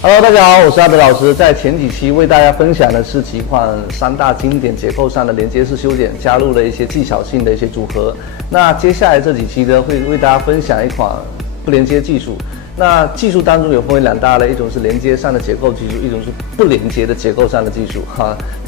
Hello， 大家好，我是阿德老师。在前几期为大家分享的是几款3大经典结构上的连接式修剪，加入了一些技巧性的一些组合。那接下来这几期呢，会为大家分享一款不连接技术。那技术当中有分为2大类，一种是连接上的结构技术，一种是不连接的结构上的技术。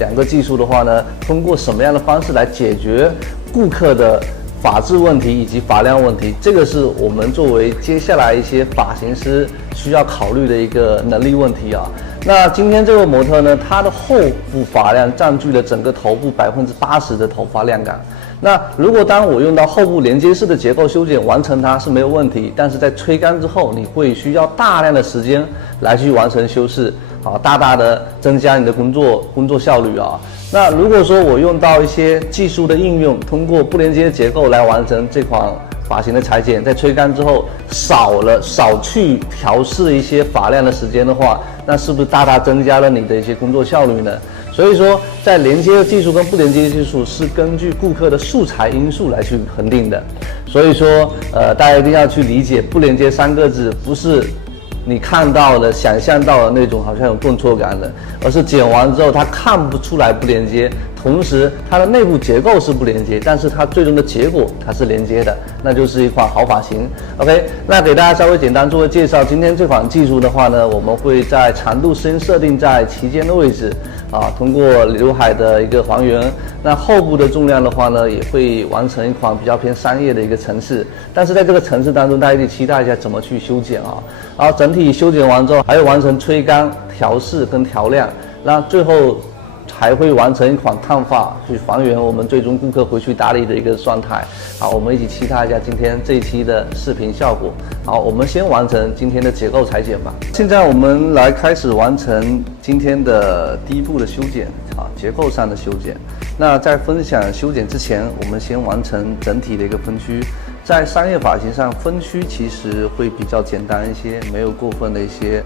2个技术的话呢，通过什么样的方式来解决顾客的发质问题以及发量问题，这个是我们作为接下来一些发型师需要考虑的一个能力问题啊。那今天这个模特呢，它的后部发量占据了整个头部80%的头发量感。那如果当我用到后部连接式的结构修剪完成它是没有问题，但是在吹干之后，你会需要大量的时间来去完成修饰啊，大大的增加你的工作效率啊。那如果说我用到一些技术的应用，通过不连接结构来完成这款发型的裁剪，在吹干之后少去调试一些发量的时间的话，那是不是大大增加了你的一些工作效率呢？所以说，在连接的技术跟不连接的技术是根据顾客的素材因素来去恒定的。所以说，大家一定要去理解不连接3个字，不是你看到的、想象到的那种好像有顿挫感的，而是剪完之后它看不出来不连接，同时它的内部结构是不连接，但是它最终的结果它是连接的，那就是一款好发型。OK， 那给大家稍微简单做个介绍。今天这款技术的话呢，我们会在长度先设定在齐肩的位置啊，通过刘海的一个还原。那后部的重量的话呢，也会完成一款比较偏商业的一个层次。但是在这个层次当中，大家可以期待一下怎么去修剪啊。然后整体修剪完之后，还会完成吹干、调试跟调亮，那最后还会完成一款烫发，去还原我们最终顾客回去打理的一个状态。好，我们一起期待一下今天这一期的视频效果。好，我们先完成今天的结构裁剪吧。现在我们来开始完成今天的第一步的修剪啊，结构上的修剪。那在分享修剪之前，我们先完成整体的一个分区。在商业发型上，分区其实会比较简单一些，没有过分的一些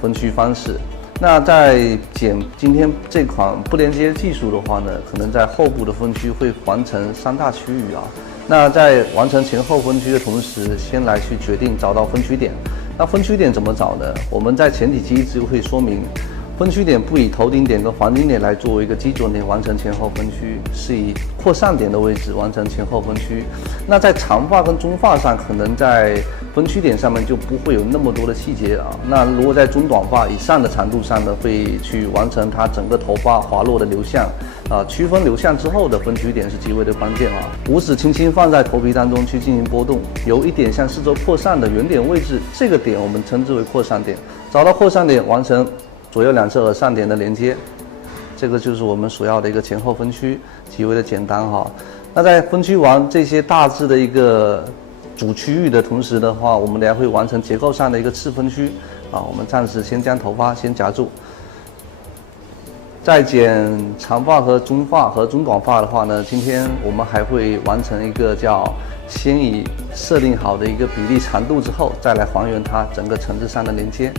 分区方式。那在剪今天这款不连接技术的话呢，可能在后部的分区会完成3大区域啊。那在完成前后分区的同时，先来去决定找到分区点。那分区点怎么找呢？我们在前几期一直会说明，分区点不以头顶点跟黄金点来作为一个基准点完成前后分区，是以扩散点的位置完成前后分区。那在长发跟中发上，可能在分区点上面就不会有那么多的细节啊。那如果在中短发以上的长度上呢，会去完成它整个头发滑落的流向啊，区分流向之后的分区点是极为的关键啊。五指轻轻放在头皮当中去进行波动，有一点向四周扩散的圆点位置，这个点我们称之为扩散点。找到扩散点，完成左右两侧耳上点的连接，这个就是我们所要的一个前后分区，极为的简单哈。那在分区完这些大致的一个主区域的同时的话，我们还会完成结构上的一个次分区啊。我们暂时先将头发先夹住，在剪长发和中发和中短发的话呢，今天我们还会完成一个叫先以设定好的一个比例长度之后，再来还原它整个层次上的连接。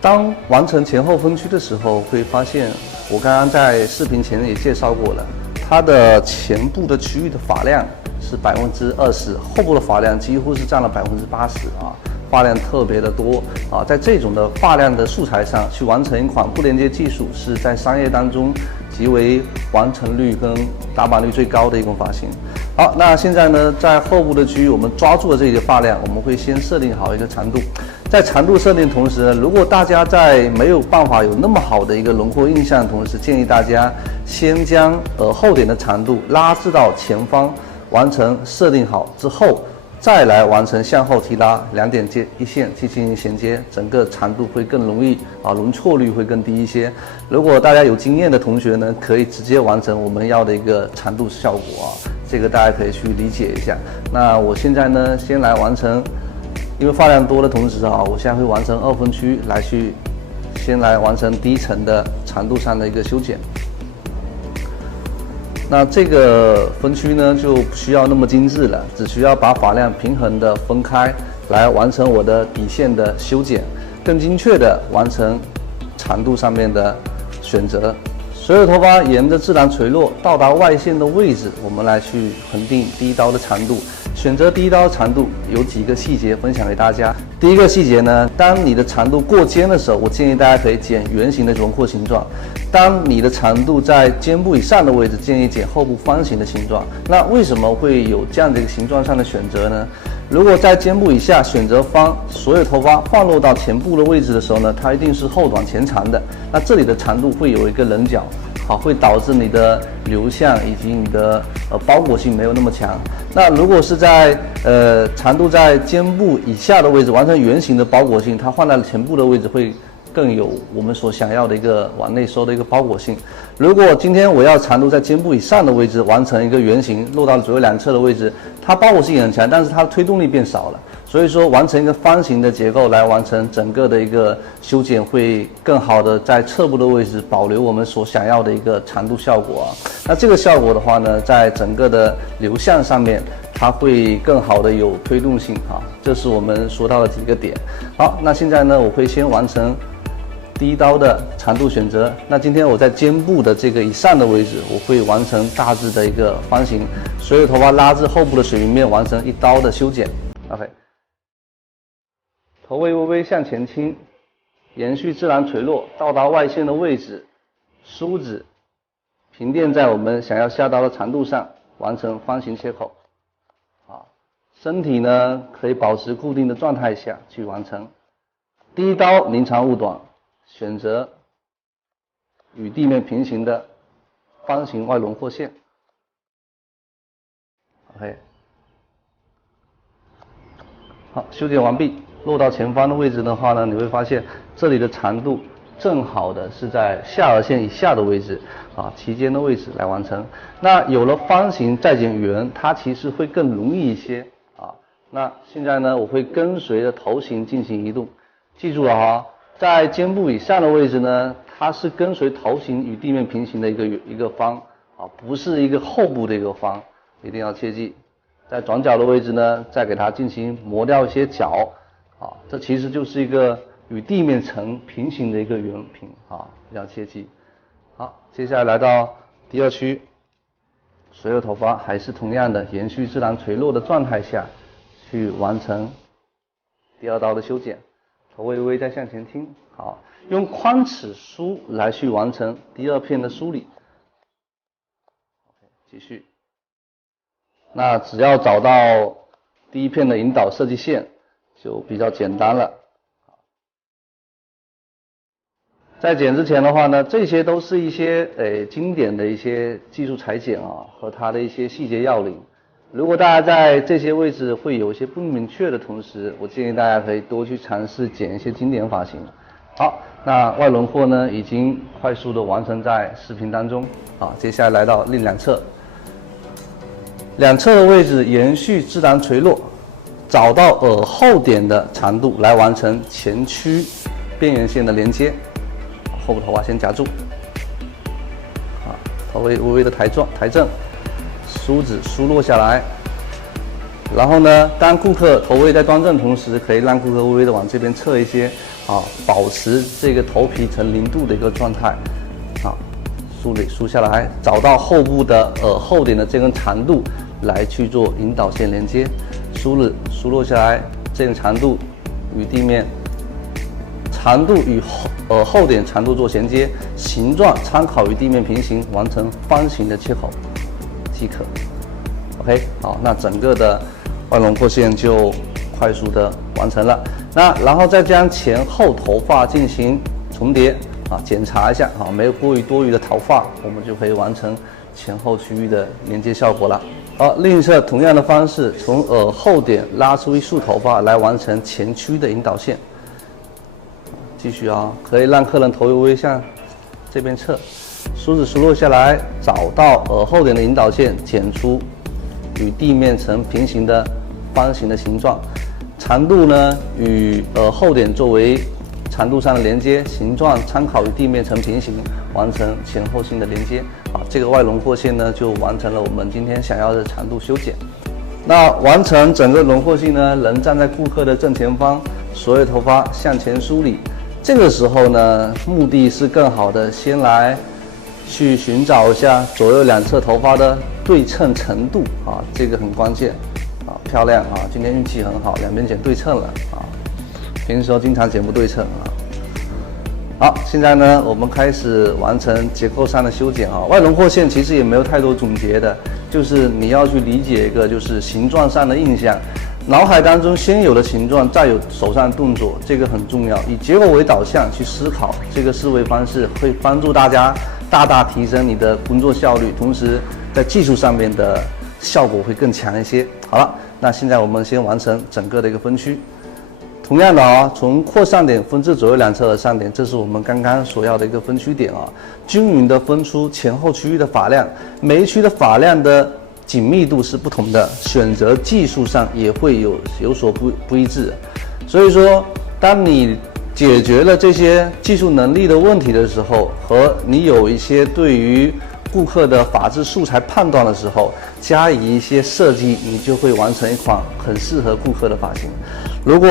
当完成前后分区的时候，会发现我刚刚在视频前也介绍过了，它的前部的区域的发量是20%，后部的发量几乎是占了80%啊，发量特别的多啊。在这种的发量的素材上去完成一款不连接技术，是在商业当中极为完成率跟打板率最高的一种发型。好，那现在呢，在后部的区域，我们抓住了这里的发量，我们会先设定好一个长度。在长度设定同时呢，如果大家在没有办法有那么好的一个轮廓印象的同时，建议大家先将耳后点的长度拉至到前方，完成设定好之后，再来完成向后提拉2点接一线去进行衔接，整个长度会更容易啊，容错率会更低一些。如果大家有经验的同学呢，可以直接完成我们要的一个长度效果啊，这个大家可以去理解一下。那我现在呢，先来完成。因为发量多的同时啊，我现在会完成2分区来去，先来完成第一层的长度上的一个修剪。那这个分区呢就不需要那么精致了，只需要把发量平衡的分开，来完成我的底线的修剪，更精确的完成长度上面的选择。所有头发沿着自然垂落到达外线的位置，我们来去恒定第一刀的长度。选择第一刀长度有几个细节分享给大家。第一个细节呢，当你的长度过肩的时候，我建议大家可以剪圆形的轮廓形状；当你的长度在肩部以上的位置，建议剪后部方形的形状。那为什么会有这样的一个形状上的选择呢？如果在肩部以下选择方，所有头发放落到前部的位置的时候呢，它一定是后短前长的。那这里的长度会有一个棱角，好，会导致你的流向以及你的包裹性没有那么强。那如果是在长度在肩部以下的位置完成圆形的包裹性，它放在前部的位置会更有我们所想要的一个往内收的一个包裹性。如果今天我要长度在肩部以上的位置完成一个圆形，落到左右两侧的位置，它包裹性也很强，但是它的推动力变少了。所以说，完成一个方形的结构来完成整个的一个修剪，会更好的在侧部的位置保留我们所想要的一个长度效果啊。那这个效果的话呢，在整个的流向上面，它会更好的有推动性啊。这是我们说到的几个点。好，那现在呢，我会先完成第一刀的长度选择。那今天我在肩部的这个以上的位置，我会完成大致的一个方形，所有头发拉至后部的水平面，完成一刀的修剪。OK。头尾微微向前倾，延续自然垂落，到达外线的位置，梳子平垫在我们想要下刀的长度上，完成方形切口。好，身体呢可以保持固定的状态下去完成。第一刀宁长勿短，选择与地面平行的方形外轮廓线。OK， 好，修剪完毕。落到前方的位置的话呢，你会发现这里的长度正好的是在下颚线以下的位置啊，齐肩的位置来完成。那有了方形再剪圆，它其实会更容易一些啊。那现在呢，我会跟随着头型进行移动，记住了哈，在肩部以上的位置呢，它是跟随头型与地面平行的一个方啊，不是一个后部的一个方，一定要切记。在转角的位置呢，再给它进行磨掉一些角。啊，这其实就是一个与地面呈平行的一个圆平啊，要切记。好，接下来来到第二区，所有头发还是同样的延续自然垂落的状态下去完成第二刀的修剪，头微微再向前倾。好，用宽齿梳来去完成第二片的梳理。继续。那只要找到第一片的引导设计线，就比较简单了。在剪之前的话呢，这些都是一些经典的一些技术裁剪啊和它的一些细节要领。如果大家在这些位置会有一些不明确的同时，我建议大家可以多去尝试剪一些经典发型。好，那外轮廓呢已经快速的完成在视频当中。好，接下来来到另两侧，两侧的位置延续自然垂落。找到耳后点的长度来完成前区边缘线的连接，后部头发先夹住，啊，头微微的抬正，梳子梳落下来，然后呢，当顾客头微在端正同时，可以让顾客微微的往这边侧一些，啊，保持这个头皮呈0度的一个状态，啊，梳下来，找到后部的耳后点的这根长度来去做引导线连接。梳落下来，这根长度与地面长度与耳后点长度做衔接，形状参考与地面平行，完成方形的切口即可。OK， 好，那整个的外轮廓线就快速的完成了。那然后再将前后头发进行重叠啊，检查一下啊，没有多余的头发，我们就可以完成前后区域的连接效果了。好，另一侧同样的方式，从耳后点拉出一束头发来完成前区的引导线。继续啊，可以让客人头微微向这边侧，梳子梳落下来，找到耳后点的引导线，剪出与地面呈平行的方形的形状。长度呢与耳后点作为长度上的连接，形状参考与地面呈平行，完成前后性的连接。啊，这个外轮廓线呢就完成了我们今天想要的长度修剪。那完成整个轮廓线呢，人站在顾客的正前方，所有头发向前梳理。这个时候呢，目的是更好的先来去寻找一下左右两侧头发的对称程度啊，这个很关键啊。漂亮啊，今天运气很好，两边剪对称了啊。平时时候经常剪不对称啊。好，现在呢，我们开始完成结构上的修剪啊。外轮廓线其实也没有太多总结的，就是你要去理解一个就是形状上的印象，脑海当中先有的形状，再有手上动作，这个很重要。以结果为导向去思考，这个思维方式会帮助大家大大提升你的工作效率，同时在技术上面的效果会更强一些。好了，那现在我们先完成整个的一个分区。同样的啊，从扩散点分至左右两侧的散点，这是我们刚刚所要的一个分区点啊。均匀的分出前后区域的发量，每一区的发量的紧密度是不同的，选择技术上也会有所不一致。所以说，当你解决了这些技术能力的问题的时候，和你有一些对于顾客的发质素材判断的时候，加以一些设计，你就会完成一款很适合顾客的发型。如果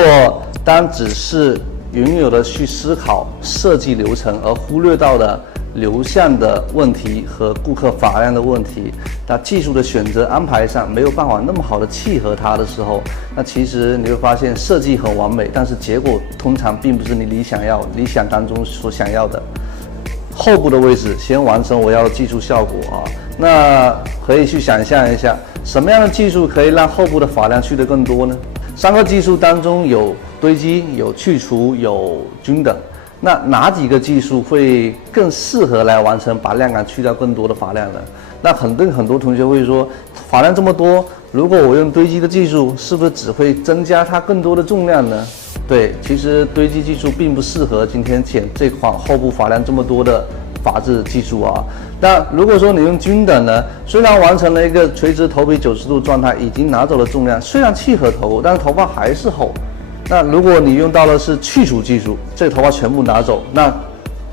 单只是云有的去思考设计流程，而忽略到了流向的问题和顾客发量的问题，那技术的选择安排上没有办法那么好的契合它的时候，那其实你会发现设计很完美，但是结果通常并不是你理想当中所想要的。后部的位置先完成我要的技术效果啊，那可以去想象一下，什么样的技术可以让后部的发量去得更多呢？三个技术当中有堆积、有去除、有均等，那哪几个技术会更适合来完成把量感去掉更多的发量呢？那很多同学会说，发量这么多，如果我用堆积的技术，是不是只会增加它更多的重量呢？对，其实堆积技术并不适合今天剪这款后部发量这么多的发质技术啊。那如果说你用均等呢，虽然完成了一个垂直头皮90度状态，已经拿走了重量，虽然契合头部，但是头发还是厚。那如果你用到的是去除技术，这个头发全部拿走，那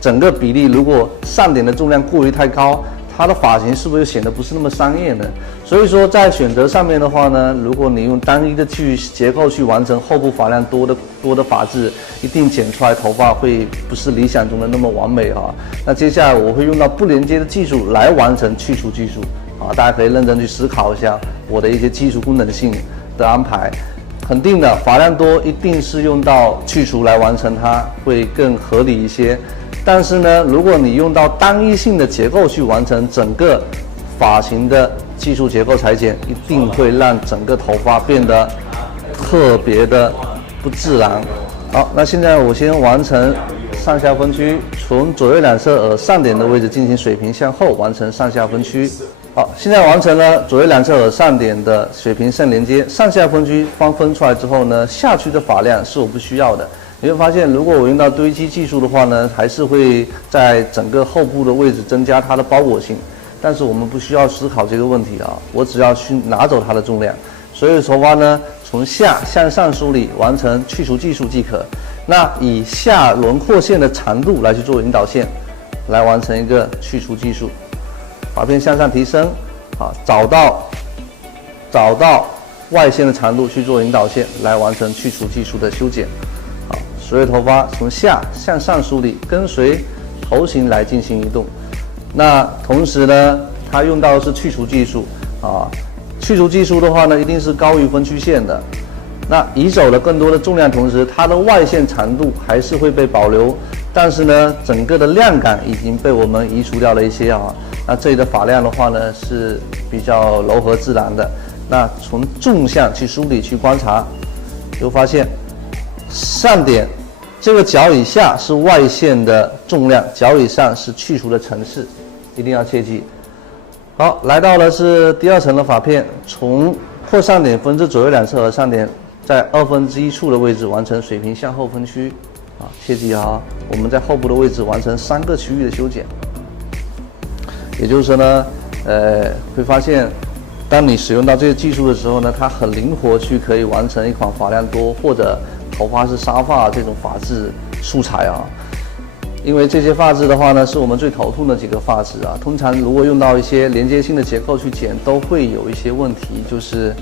整个比例如果上点的重量过于太高，它的发型是不是显得不是那么商业呢？所以说在选择上面的话呢，如果你用单一的结构去完成后部发量多的发质，一定剪出来头发会不是理想中的那么完美啊。那接下来我会用到不连接的技术来完成去除技术啊，大家可以认真去思考一下我的一些技术功能性的安排。肯定的，发量多一定是用到去除来完成它会更合理一些。但是呢，如果你用到单一性的结构去完成整个发型的技术结构裁剪，一定会让整个头发变得特别的不自然。好，那现在我先完成上下分区，从左右两侧耳上点的位置进行水平向后完成上下分区。好，现在完成了左右两侧耳上点的水平线连接，上下分区方分出来之后呢，下区的发量是我不需要的。你会发现，如果我用到堆积技术的话呢，还是会在整个后部的位置增加它的包裹性。但是我们不需要思考这个问题啊，我只要去拿走它的重量。所以头发呢，从下向上梳理完成去除技术即可。那以下轮廓线的长度来去做引导线，来完成一个去除技术。发片向上提升，啊，找到外线的长度去做引导线，来完成去除技术的修剪。好，所有头发从下向上梳理，跟随头型来进行移动。那同时呢，它用到的是去除技术啊，去除技术的话呢，一定是高于分区线的。那移走了更多的重量，同时它的外线长度还是会被保留，但是呢，整个的量感已经被我们移除掉了一些啊。那这里的发量的话呢，是比较柔和自然的。那从纵向去梳理去观察，就发现上点这个角以下是外线的重量，角以上是去除的层次，一定要切记。好，来到了是第二层的发片，从扩散点分至左右两侧耳上点，在1/2处的位置完成水平向后分区。啊，切记啊，我们在后部的位置完成3个区域的修剪。也就是说呢，会发现，当你使用到这个技术的时候呢，它很灵活去可以完成一款发量多或者头发是沙发这种发质素材啊。因为这些发质的话呢，是我们最头痛的几个发质啊。通常如果用到一些连接性的结构去剪，都会有一些问题，就是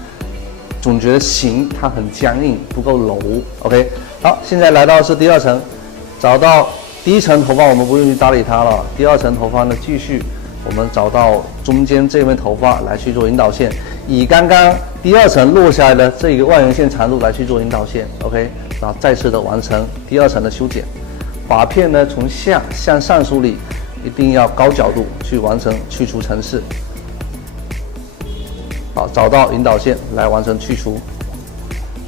总觉得型它很僵硬，不够柔。OK， 好，现在来到是第二层，找到第一层头发我们不用去搭理它了，第二层头发呢继续我们找到中间这根头发来去做引导线，以刚刚第2层落下来的这个外缘线长度来去做引导线 ，OK， 然后再次的完成第2层的修剪。发片呢从下向上梳理，一定要高角度去完成去除层次。好，找到引导线来完成去除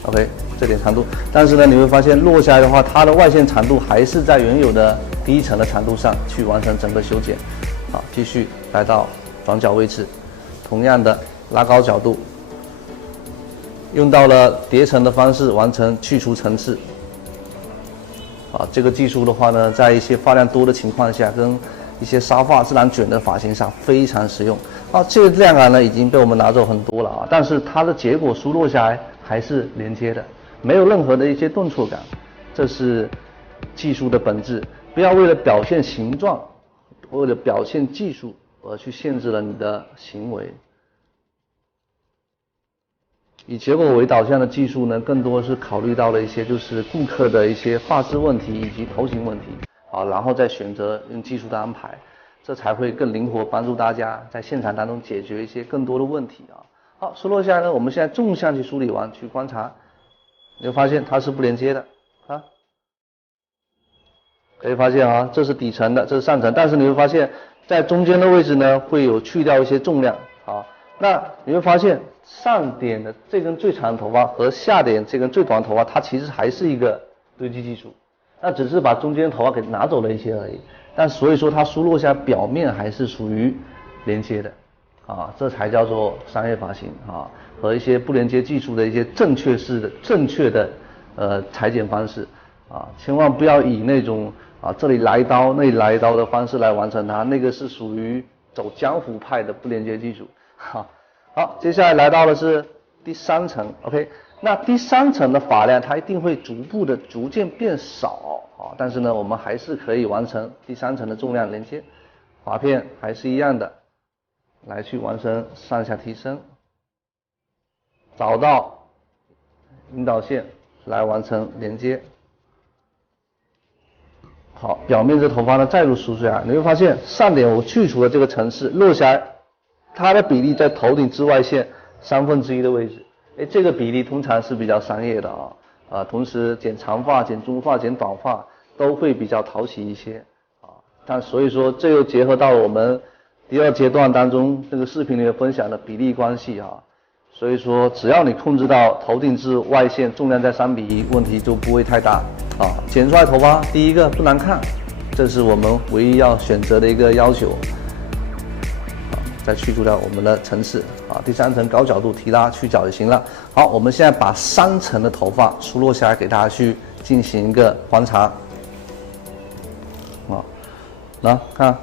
，OK， 这点长度。但是呢，你会发现落下来的话，它的外线长度还是在原有的第1层的长度上去完成整个修剪。好，继续来到转角位置，同样的拉高角度，用到了叠层的方式完成去除层次。啊，这个技术的话呢，在一些发量多的情况下，跟一些沙发自然卷的发型上非常实用。啊，这个量感呢已经被我们拿走很多了啊，但是它的结果梳落下来还是连接的，没有任何的一些顿挫感，这是技术的本质。不要为了表现形状，为了表现技术而去限制了你的行为。以结果为导向的技术呢，更多是考虑到了一些就是顾客的一些发质问题以及头型问题啊，然后再选择用技术的安排，这才会更灵活，帮助大家在现场当中解决一些更多的问题啊。好，梳落下来呢，我们现在纵向去梳理完，去观察，你会发现它是不连接的啊。可以发现啊，这是底层的，这是上层，但是你会发现在中间的位置呢，会有去掉一些重量啊。那你会发现上点的这根最长的头发和下点这根最短的头发，它其实还是一个堆积技术，那只是把中间的头发给拿走了一些而已。但所以说它梳落下表面还是属于连接的啊，这才叫做商业发型啊，和一些不连接技术的一些正确的裁剪方式啊，千万不要以那种啊这里来一刀那里来一刀的方式来完成它，那个是属于走江湖派的不连接技术。好，接下来来到的是第3层 ，OK， 那第3层的发量它一定会逐渐变少啊，但是呢，我们还是可以完成第3层的重量连接，发片还是一样的，来去完成上下提升，找到引导线来完成连接。好，表面这头发呢再度梳下来，你会发现上点我去除了这个层次，落下来。它的比例在头顶至外线1/3的位置，这个比例通常是比较商业的啊，同时剪长发、剪中发、剪短发都会比较讨喜一些啊。但所以说这又结合到我们第2阶段当中这个视频里面分享的比例关系啊。所以说只要你控制到头顶至外线重量在3:1，问题就不会太大啊。剪出来头发第一个不难看，这是我们唯一要选择的一个要求。再去除掉我们的层次啊，第3层高角度提拉去角就行了。好，我们现在把3层的头发梳落下来，给大家去进行一个观察啊。那看，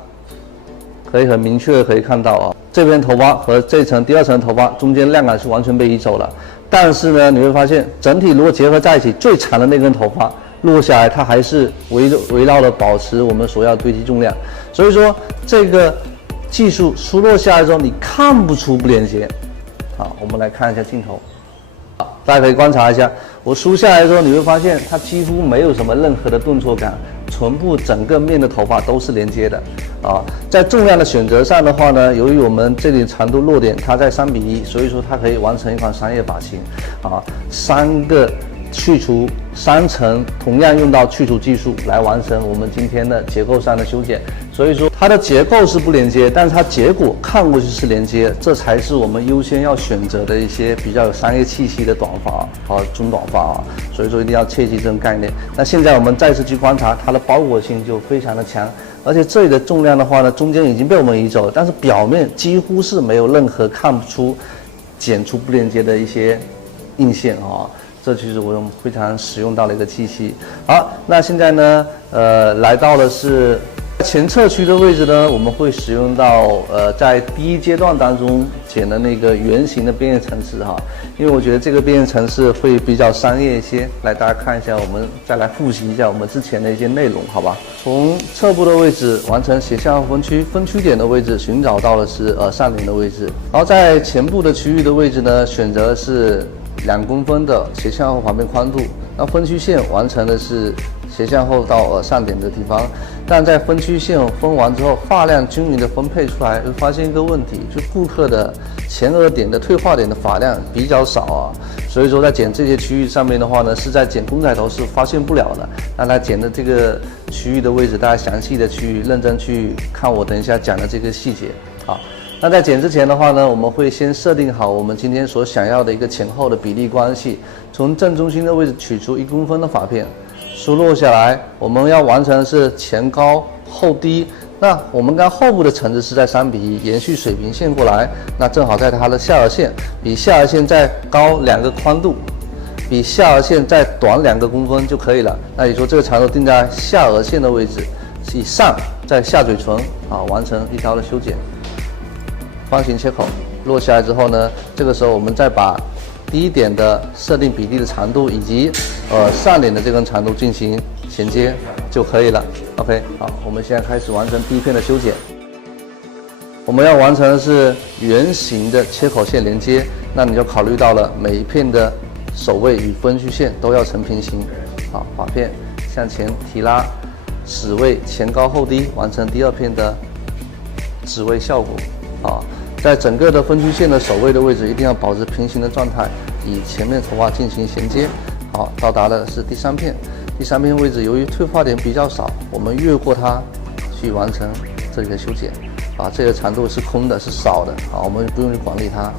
可以很明确的可以看到啊，这边头发和这层第2层头发中间量感是完全被移走了。但是呢，你会发现整体如果结合在一起，最长的那根头发落下来，它还是围绕的保持我们所要的堆积重量。所以说这个技术梳落下来之后，你看不出不连接。好，我们来看一下镜头。好，大家可以观察一下，我梳下来之后，你会发现它几乎没有什么任何的顿挫感，全部整个面的头发都是连接的。啊，在重量的选择上的话呢，由于我们这里长度落点它在3:1，所以说它可以完成一款商业发型。啊，3个去除3层，同样用到去除技术来完成我们今天的结构上的修剪。所以说它的结构是不连接，但是它结果看过去是连接，这才是我们优先要选择的一些比较有商业气息的短发和中短发啊。所以说一定要切记这种概念。那现在我们再次去观察，它的包裹性就非常的强，而且这里的重量的话呢，中间已经被我们移走了，但是表面几乎是没有任何看不出剪出不连接的一些印线啊。这就是我们非常使用到的一个气息。好，那现在呢，来到的是前侧区的位置呢，我们会使用到在第1阶段当中剪的那个圆形的边缘层次哈，因为我觉得这个边缘层次会比较商业一些。来，大家看一下，我们再来复习一下我们之前的一些内容，好吧？从侧部的位置完成斜向分区，分区点的位置寻找到的是上点的位置，然后在前部的区域的位置呢，选择是2公分的斜向后旁边宽度，那分区线完成的是斜向后到耳上点的地方。但在分区线分完之后，发量均匀的分配出来，会发现一个问题，就顾客的前额点的退化点的发量比较少啊。所以说在剪这些区域上面的话呢，是在剪公仔头是发现不了的。那它剪的这个区域的位置，大家详细的去认真去看我等一下讲的这个细节啊。那在剪之前的话呢，我们会先设定好我们今天所想要的一个前后的比例关系，从正中心的位置取出1公分的发片。梳落下来，我们要完成的是前高后低。那我们刚后部的层次是在3:1，延续水平线过来，那正好在它的下颚线比下颚线再高2个宽度，比下颚线再短2个公分就可以了。那也说这个长度定在下颚线的位置以上，在下嘴唇完成一刀的修剪。方形切口落下来之后呢，这个时候我们再把第一点的设定比例的长度以及上点的这根长度进行衔接就可以了。OK， 好，我们现在开始完成第一片的修剪。我们要完成的是圆形的切口线连接，那你就考虑到了每一片的首位与分区线都要成平行。好，发片向前提拉，始位前高后低，完成第2片的止位效果。好。在整个的分区线的首位的位置一定要保持平行的状态，以前面头发进行衔接。好，到达的是第3片，第3片位置由于退化点比较少，我们越过它去完成这里的修剪。这个长度是空的，是少的，好，我们不用去管理它。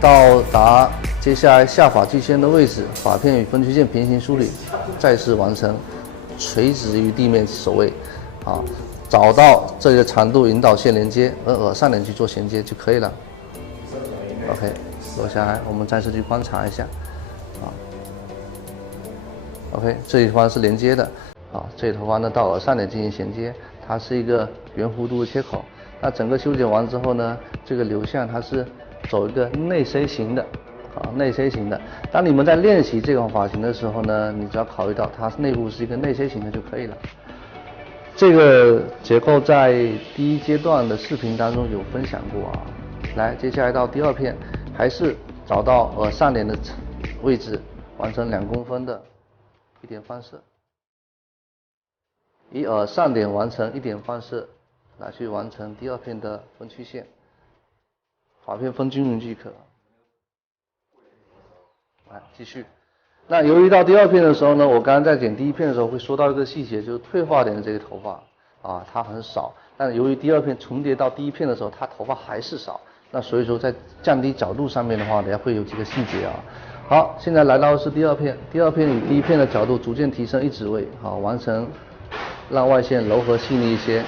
到达接下来下发际线的位置，发片与分区线平行梳理，再次完成垂直于地面首位。好。找到这里的长度引导线连接，而耳上点去做衔接就可以了。OK， 落下来，我们再次去观察一下。OK， 这里头发是连接的。这里头发呢到耳上点进行衔接，它是一个圆弧度的切口。那整个修剪完之后呢，这个流向它是走一个内 C 型的。内 C 型的。当你们在练习这种发型的时候呢，你只要考虑到它内部是一个内 C 型的就可以了。这个结构在第1阶段的视频当中有分享过啊。来，接下来到第2片，还是找到耳上点的位置，完成2公分的一点放射，以耳上点完成1点放射，来去完成第2片的分区线，发片分均匀即可。来，继续。那由于到第2片的时候呢，我刚刚在剪第1片的时候会说到一个细节，就是退化点的这个头发它很少，但由于第2片重叠到第1片的时候，它头发还是少，那所以说在降低角度上面的话，等下会有几个细节啊。好，现在来到的是第2片，第2片与第1片的角度逐渐提升1指位，好，完成让外线柔和细腻一些。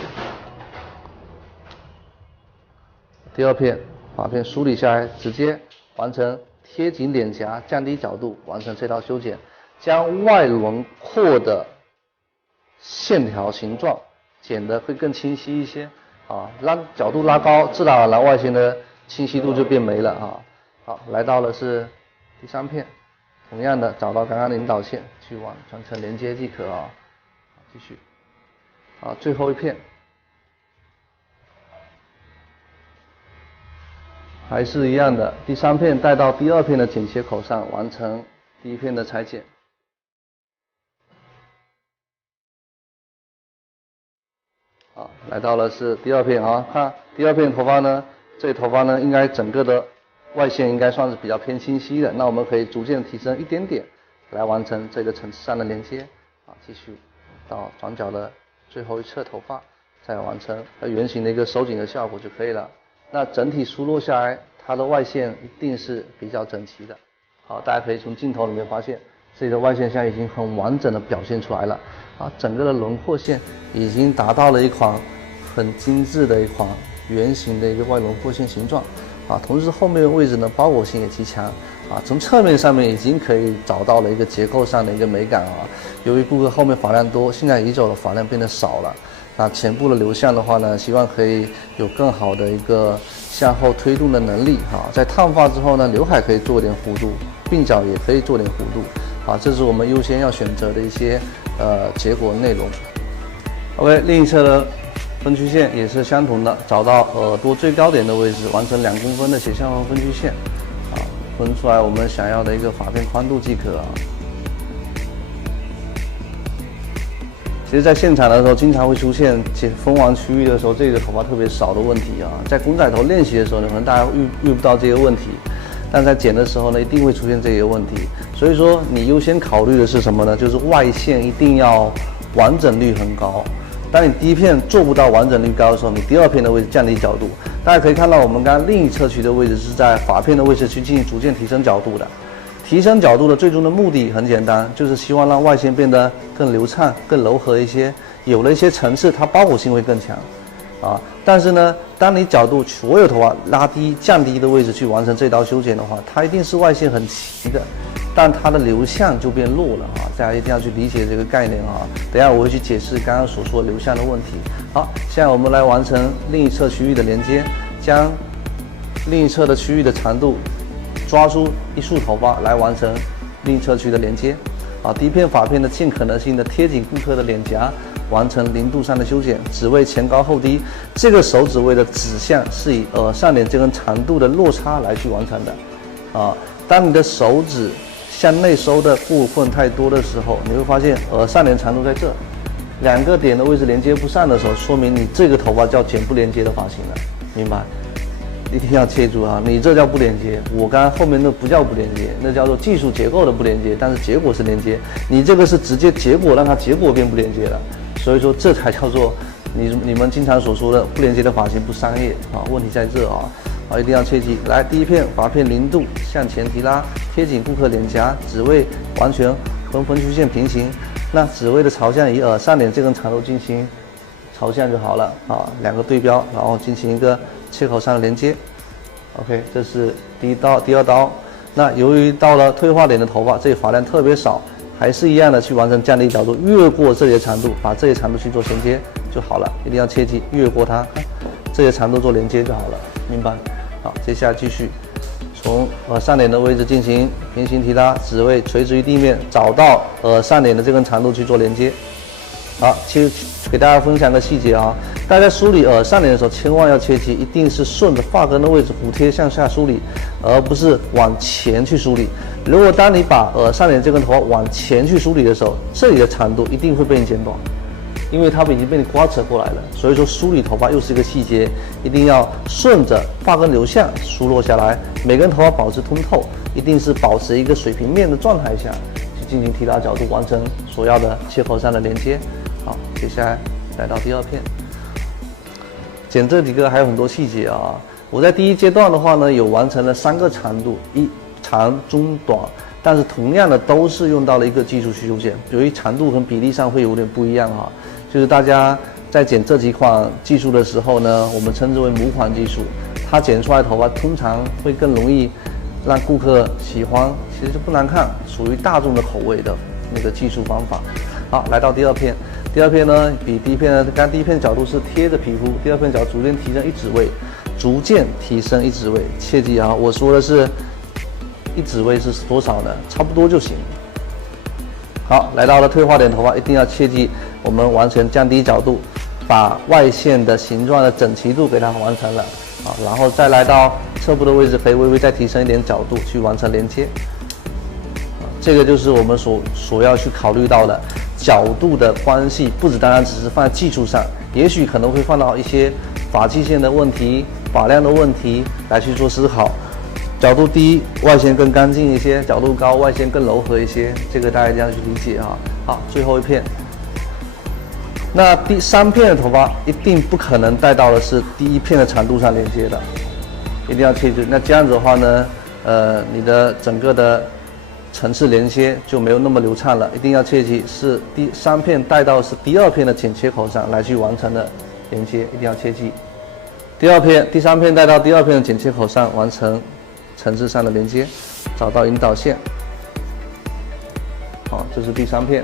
第2片发片梳理下来，直接完成贴紧脸颊，降低角度，完成这道修剪，将外轮廓的线条形状剪得会更清晰一些让角度拉高，自然而然外线的清晰度就变没了好，来到了是第3片，同样的找到刚刚的引导线去完成连接即可继续最后一片。还是一样的，第3片带到第2片的剪切口上，完成第1片的裁剪。好，来到了是第2片看第2片头发呢，这头发呢应该整个的外线应该算是比较偏清晰的，那我们可以逐渐提升一点点，来完成这个层次上的连接。继续到转角的最后一侧头发，再完成圆形的一个收紧的效果就可以了。那整体梳落下来，它的外线一定是比较整齐的。好，大家可以从镜头里面发现，这里的外线现在已经很完整的表现出来了。整个的轮廓线已经达到了一款很精致的一款圆形的一个外轮廓线形状。同时后面的位置呢，包裹性也极强。从侧面上面已经可以找到了一个结构上的一个美感由于顾客后面发量多，现在移走的发量变得少了。那前部的流向的话呢，希望可以有更好的一个向后推动的能力在烫发之后呢，刘海可以做点弧度，鬓角也可以做点弧度这是我们优先要选择的一些结果内容。OK， 另一侧的分区线也是相同的，找到耳朵最高点的位置，完成2公分的斜向后分区线分出来我们想要的一个发片宽度即可其实，在现场的时候，经常会出现封完区域的时候，这个头发特别少的问题啊。在公仔头练习的时候呢，可能大家遇不到这些问题，但在剪的时候呢，一定会出现这些问题。所以说，你优先考虑的是什么呢？就是外线一定要完整率很高。当你第一片做不到完整率高的时候，你第二片的位置降低角度。大家可以看到，我们刚刚另一侧区的位置是在发片的位置去进行逐渐提升角度的。提升角度的最终的目的很简单，就是希望让外线变得更流畅、更柔和一些，有了一些层次，它包裹性会更强，啊。但是呢，当你角度所有头发拉低、降低的位置去完成这刀修剪的话，它一定是外线很齐的，但它的流向就变弱了啊。大家一定要去理解这个概念啊。等一下我会去解释刚刚所说的流向的问题。好，现在我们来完成另一侧区域的连接，将另一侧的区域的长度抓出一束头发来完成另一侧区的连接。啊，第一片发片的尽可能性的贴紧顾客的脸颊，完成0度上的修剪，指位前高后低。这个手指位的指向是以耳上脸这根长度的落差来去完成的。啊，当你的手指向内收的部分太多的时候，你会发现耳上脸长度在这2个点的位置连接不上的时候，说明你这个头发叫剪不连接的发型了，明白？一定要切住啊！你这叫不连接，我刚刚后面那不叫不连接，那叫做技术结构的不连接，但是结果是连接。你这个是直接结果让它结果变不连接了，所以说这才叫做你们经常所说的不连接的发型不商业啊！问题在这啊！一定要切记。来，第一片发片0度向前提拉，贴紧顾客脸颊，指位完全和分区线平行。那指位的朝向以耳上脸这根长度进行朝向就好了啊，2个对标，然后进行一个切口上的连接。OK， 这是第一刀、第二刀。那由于到了退化点的头发，这里发量特别少，还是一样的去完成降低角度，越过这些长度，把这些长度去做衔接就好了。一定要切记，越过它，这些长度做连接就好了，明白？好，接下来继续从耳上脸的位置进行平行提拉，指位垂直于地面，找到耳上脸的这根长度去做连接。好，给大家分享个细节啊，大家梳理耳上脸的时候，千万要切记，一定是顺着发根的位置服帖向下梳理，而不是往前去梳理。如果当你把耳上脸这根头发往前去梳理的时候，这里的长度一定会被你剪短，因为它已经被你刮扯过来了。所以说梳理头发又是一个细节，一定要顺着发根流向梳落下来，每根头发保持通透，一定是保持一个水平面的状态下去进行提拉角度，完成所要的切口上的连接。好，接下来来到第二片，剪这几个还有很多细节啊。我在第一阶段的话呢，有完成了3个长度，长、中、短，但是同样的都是用到了一个技术去修剪，由于长度和比例上会有点不一样啊。就是大家在剪这几款技术的时候呢，我们称之为模款技术，它剪出来的头发通常会更容易让顾客喜欢，其实就不难看，属于大众的口味的那个技术方法。好，来到第二片。第二片呢，比第一片呢，刚第一片角度是贴着皮肤，第二片角逐渐提升一指位，逐渐提升一指位。切记啊，我说的是一指位是多少呢？差不多就行。好，来到了退化点头发，一定要切记，我们完全降低角度，把外线的形状的整齐度给它完成了啊，然后再来到侧部的位置，可以微微再提升一点角度去完成连接。这个就是我们所要去考虑到的角度的关系，不只单单只是放在技术上，也许可能会放到一些发际线的问题、发量的问题来去做思考。角度低，外线更干净一些；角度高，外线更柔和一些。这个大家一定要去理解啊。好，最后一片，那第3片的头发一定不可能带到的是第一片的长度上连接的，一定要切记。那这样子的话呢，你的整个的层次连接就没有那么流畅了，一定要切记是第3片带到是第2片的剪切口上来去完成的连接，一定要切记。第3片带到第2片的剪切口上完成层次上的连接，找到引导线。好，这是第3片，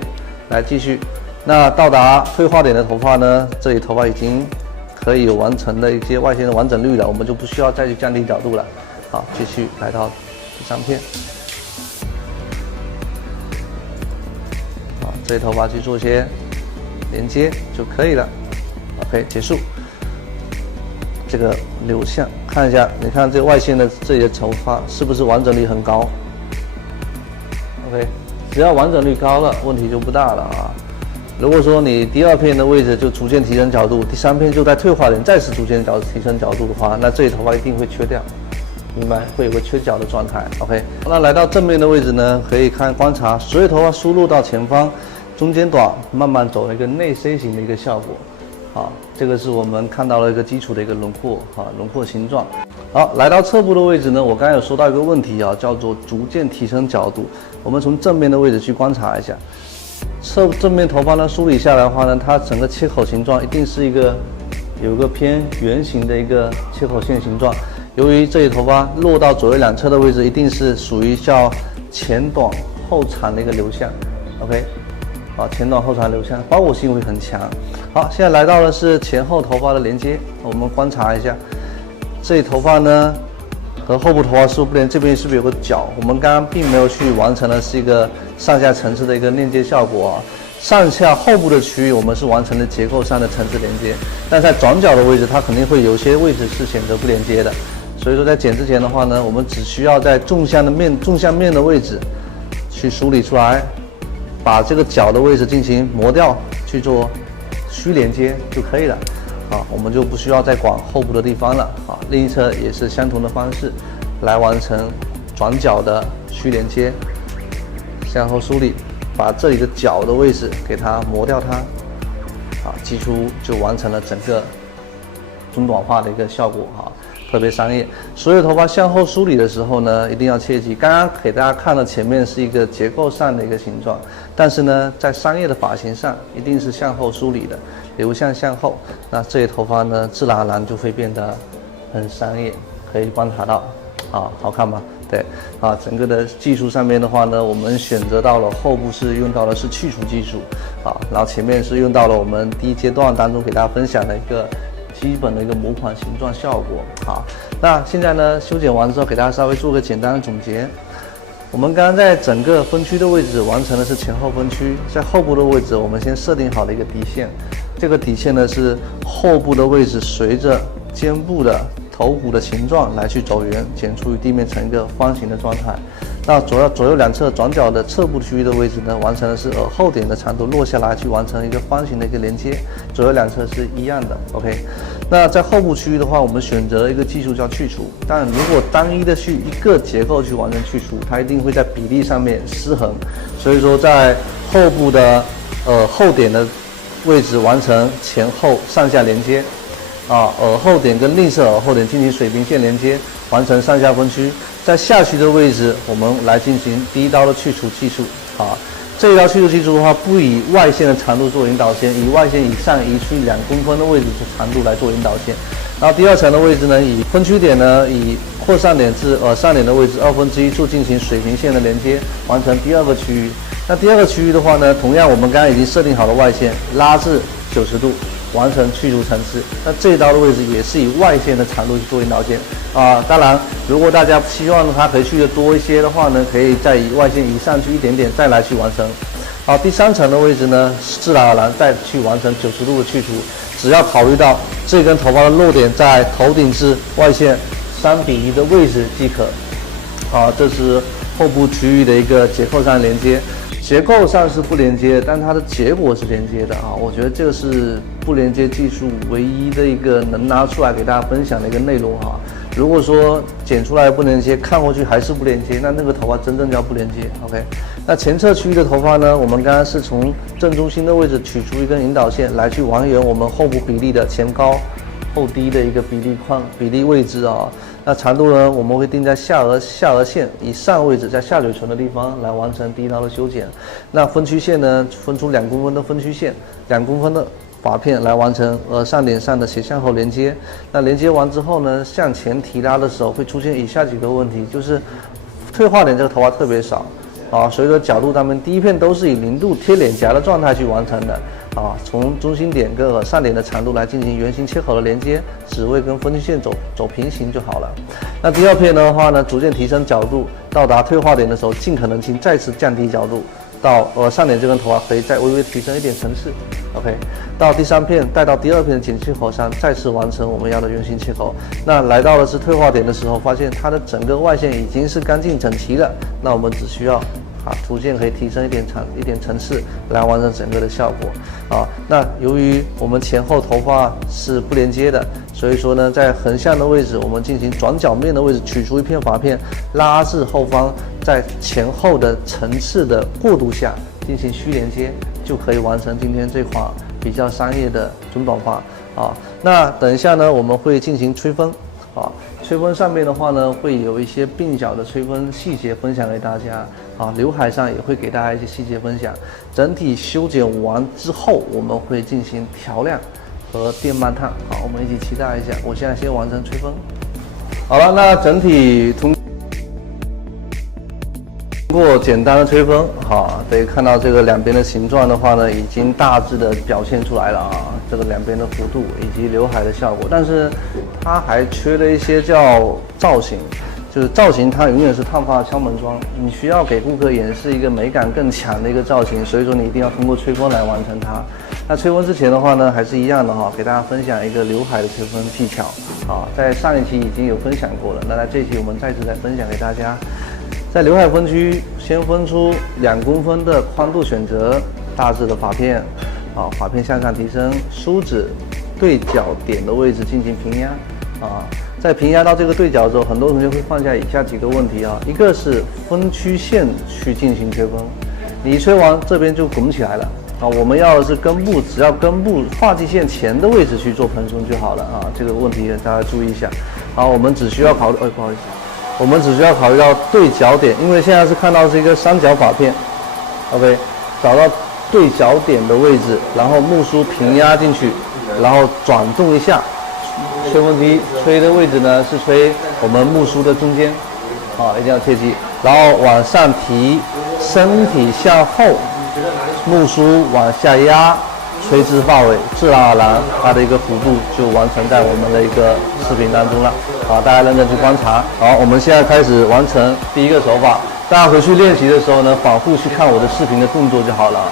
来继续。那到达退化点的头发呢，这里头发已经可以有完成的一些外线的完整率了，我们就不需要再去降低角度了。好，继续来到第3片。这头发去做些连接就可以了。OK， 结束。这个流向看一下，你看这个外线的这里的头发是不是完整率很高 ？OK， 只要完整率高了，问题就不大了啊。如果说你第2片的位置就逐渐提升角度，第3片就在退化点再次逐渐提升角度的话，那这里头发一定会缺掉，明白？会有个缺角的状态。OK， 那来到正面的位置呢，可以观察所有头发输入到前方，中间短，慢慢走一个内 C 型的一个效果。好，这个是我们看到了一个基础的一个轮廓，轮廓形状。好，来到侧部的位置呢，我刚才有说到一个问题啊，叫做逐渐提升角度。我们从正面的位置去观察一下，正面头发呢梳理下来的话呢，它整个切口形状一定是有一个偏圆形的一个切口线形状。由于这里头发落到左右两侧的位置，一定是属于叫前短后长的一个流向。OK。前短后长流向，包裹性会很强。好，现在来到的是前后头发的连接，我们观察一下，这里头发呢和后部头发是不连，这边是不是有个角？我们刚刚并没有去完成的是一个上下层次的一个链接效果啊。上下后部的区域我们是完成了结构上的层次连接，但在转角的位置，它肯定会有些位置是选择不连接的。所以说在剪之前的话呢，我们只需要在纵向面的位置去梳理出来。把这个角的位置进行磨掉，去做虚连接就可以了。我们就不需要再管后部的地方了。另一侧也是相同的方式来完成转角的虚连接，向后梳理，把这里的角的位置给它磨掉它，基础就完成了整个中短发的一个效果特别商业。所有头发向后梳理的时候呢，一定要切记，刚刚给大家看的前面是一个结构上的一个形状，但是呢，在商业的发型上一定是向后梳理的，流向向后，那这些头发呢，自然而然就会变得很商业，可以观察到，好看吗？对，整个的技术上面的话呢，我们选择到了后部是用到的是去除技术，然后前面是用到了我们第一阶段当中给大家分享的一个基本的一个模款形状效果。好，那现在呢，修剪完之后，给大家稍微做个简单的总结。我们刚刚在整个分区的位置完成的是前后分区，在后部的位置，我们先设定好了一个底线。这个底线呢是后部的位置随着肩部的头骨的形状来去走圆，剪出与地面成一个方形的状态。那左右两侧转角的侧部区域的位置呢，完成的是耳后点的长度落下来，去完成一个方形的一个连接，左右两侧是一样的。OK， 那在后部区域的话，我们选择一个技术叫去除。但如果单一的去一个结构去完成去除，它一定会在比例上面失衡。所以说，在后部的后点的位置完成前后上下连接。耳后点跟另一侧耳后点进行水平线连接，完成上下分区。在下区的位置，我们来进行第一刀的去除技术。这一刀去除技术的话，不以外线的长度做引导线，以外线以上移出2公分的位置长度来做引导线。然后第2层的位置呢，以分区点呢，以扩散点至耳上点的位置1/2处进行水平线的连接，完成第2个区域。那第2个区域的话呢，同样我们刚刚已经设定好了外线，拉至90度。完成去除层次，那这一刀的位置也是以外线的长度去做引导线当然，如果大家希望它可以去的多一些的话呢，可以再以外线移上去一点点，再来去完成。第3层的位置呢，自然而然再去完成90度的去除，只要考虑到这根头发的落点在头顶至外线3:1的位置即可。这是后部区域的一个结构上连接。结构上是不连接，但它的结果是连接的我觉得这个是不连接技术唯一的一个能拿出来给大家分享的一个内容如果说剪出来不连接，看过去还是不连接，那个头发真正叫不连接。OK， 那前侧区域的头发呢，我们刚刚是从正中心的位置取出一根引导线来去还原我们后部比例的前高后低的一个比例位置那长度呢，我们会定在下颚线以上位置，在下嘴唇的地方来完成第一刀的修剪。那分区线呢，分出2公分的分区线，2公分的发片来完成耳上点上的斜向后连接。那连接完之后呢，向前提拉的时候会出现以下几个问题，就是退化点这个头发特别少所以说角度上面第一片都是以0度贴脸颊的状态去完成的从中心点跟耳上点的长度来进行圆形切口的连接，只为跟分区线走平行就好了。那第2片的话呢，逐渐提升角度，到达退化点的时候，尽可能性再次降低角度，到耳上点这根头发可以再微微提升一点层次。OK， 到第3片带到第2片的剪切口上，再次完成我们要的圆形切口。那来到的是退化点的时候，发现它的整个外线已经是干净整齐了，那我们只需要逐渐可以提升一点层次，来完成整个的效果啊。那由于我们前后头发是不连接的，所以说呢，在横向的位置，我们进行转角面的位置取出一片发片，拉至后方，在前后的层次的过渡下进行虚连接，就可以完成今天这款比较商业的中短发啊。那等一下呢，我们会进行吹风啊。吹风上面的话呢，会有一些鬓角的吹风细节分享给大家啊，刘海上也会给大家一些细节分享。整体修剪完之后，我们会进行调亮和电鳗烫。好，我们一起期待一下。我现在先完成吹风。好了，那整体通过简单的吹风，可以看到这个两边的形状的话呢，已经大致的表现出来了啊。这个两边的弧度以及刘海的效果，但是它还缺了一些叫造型，就是造型它永远是烫发的敲门砖，你需要给顾客演示一个美感更强的一个造型，所以说你一定要通过吹风来完成它。那吹风之前的话呢，还是一样的给大家分享一个刘海的吹风技巧在上一期已经有分享过了，那在这一期我们再次再分享给大家。在刘海分区，先分出2公分的宽度选择，大致的发片，发片向上提升，梳子对角点的位置进行平压，在平压到这个对角之后，很多同学会犯下以下几个问题一个是分区线去进行吹风，你吹完这边就拱起来了我们要的是根部，只要根部发际线前的位置去做蓬松就好了这个问题大家注意一下。好，我们只需要考虑，不好意思。我们只需要考虑到对角点，因为现在是看到是一个三角发片 ，OK， 找到对角点的位置，然后木梳平压进去，然后转动一下，吹风机吹的位置呢是吹我们木梳的中间，一定要切记，然后往上提，身体向后，木梳往下压，吹至发尾，自然而然它的一个弧度就完成在我们的一个视频当中了。大家认真去观察。好，我们现在开始完成第一个手法。大家回去练习的时候呢，反复去看我的视频的动作就好了。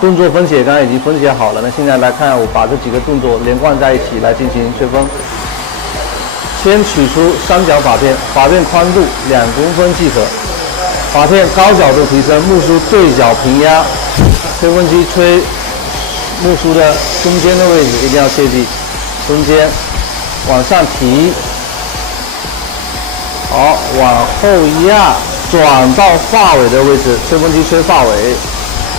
动作分解刚才已经分解好了，那现在来看我把这几个动作连贯在一起来进行吹风。先取出三角发片，发片宽度2公分即可。发片高角度提升，木梳对角平压，吹风机吹木梳的中间的位置一定要切记，中间往上提。好，往后压，转到发尾的位置，吹风机吹发尾。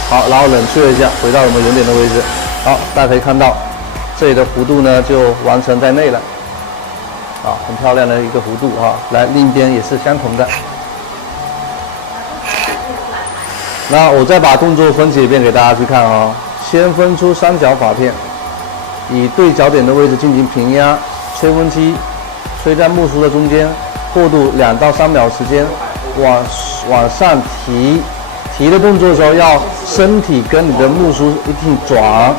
好，然后冷却一下，回到我们原点的位置。好，大家可以看到，这里的弧度呢就完成在内了。很漂亮的一个弧度来，另一边也是相同的。那我再把动作分解一遍给大家去看先分出三角发片，以对角点的位置进行平压，吹风机吹在木梳的中间。过渡2到3秒时间，往上提，提的动作的时候要身体跟你的木梳一定转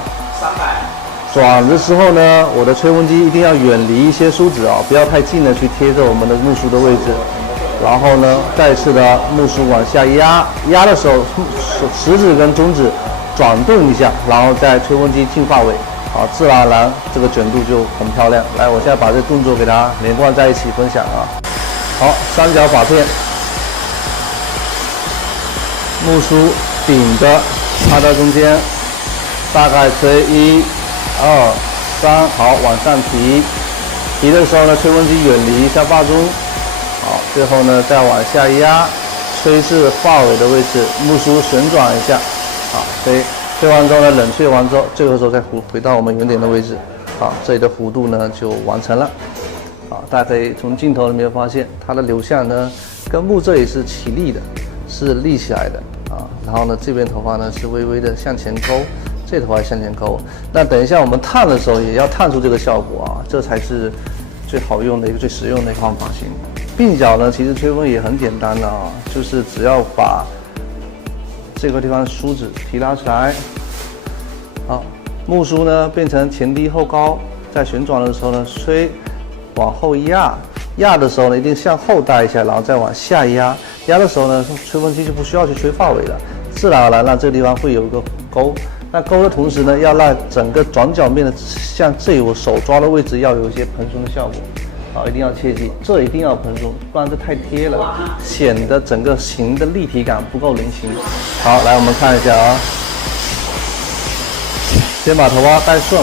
的时候呢，我的吹风机一定要远离一些梳子不要太近的去贴着我们的木梳的位置。然后呢，再次的木梳往下压，压的时候食指跟中指转动一下，然后再吹风机进发尾。自然而然这个卷度就很漂亮。来，我现在把这动作给大家连贯在一起分享好，三角发片，木梳顶的插到中间，大概吹1、2、3，好，往上提，提的时候呢，吹风机远离一下发中，好，最后呢再往下压，吹至发尾的位置，木梳旋转一下，好，吹完之后呢，冷却完之后，这个时候再回到我们原点的位置，好，这里的弧度呢就完成了。大家可以从镜头里面发现，它的流向呢，根部这里是起立的，是立起来的然后呢，这边头发呢是微微的向前勾，这头发向前勾。那等一下我们烫的时候，也要烫出这个效果这才是最好用的一个、最实用的一款发型。鬓角呢，其实吹风也很简单的就是只要把这个地方梳子提拉起来，好，木梳呢变成前低后高，在旋转的时候呢，往后压，压的时候呢，一定向后带一下，然后再往下压。压的时候呢，吹风机就不需要去吹发尾了，自然而然让这个地方会有一个勾。那勾的同时呢，要让整个转角面的像这里我手抓的位置要有一些蓬松的效果。一定要切记，这一定要喷出，不然这太贴了，显得整个形的立体感不够菱形。好，来我们看一下啊，先把头发带顺，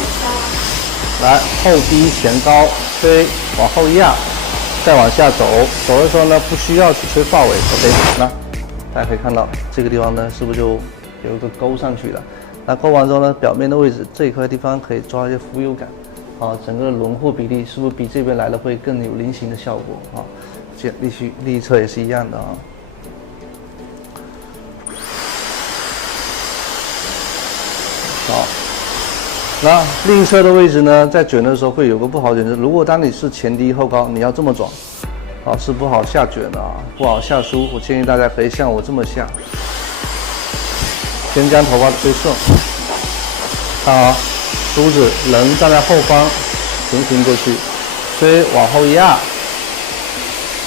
来后低前高，吹往后压，再往下走，走的时候呢不需要去吹发尾 ，OK， 那大家可以看到这个地方呢是不是就有一个勾上去了？那勾完之后呢，表面的位置这一块地方可以抓一些浮油感。整个轮廓比例是不是比这边来的会更有菱形的效果啊？这另一侧也是一样的啊。好，那另一侧的位置呢，在卷的时候会有个不好卷，就是如果当你是前低后高，你要这么转，是不好下卷的啊，不好下梳。我建议大家可以像我这么下，先将头发吹顺，看啊。梳子人站在后方，平行过去，吹往后压，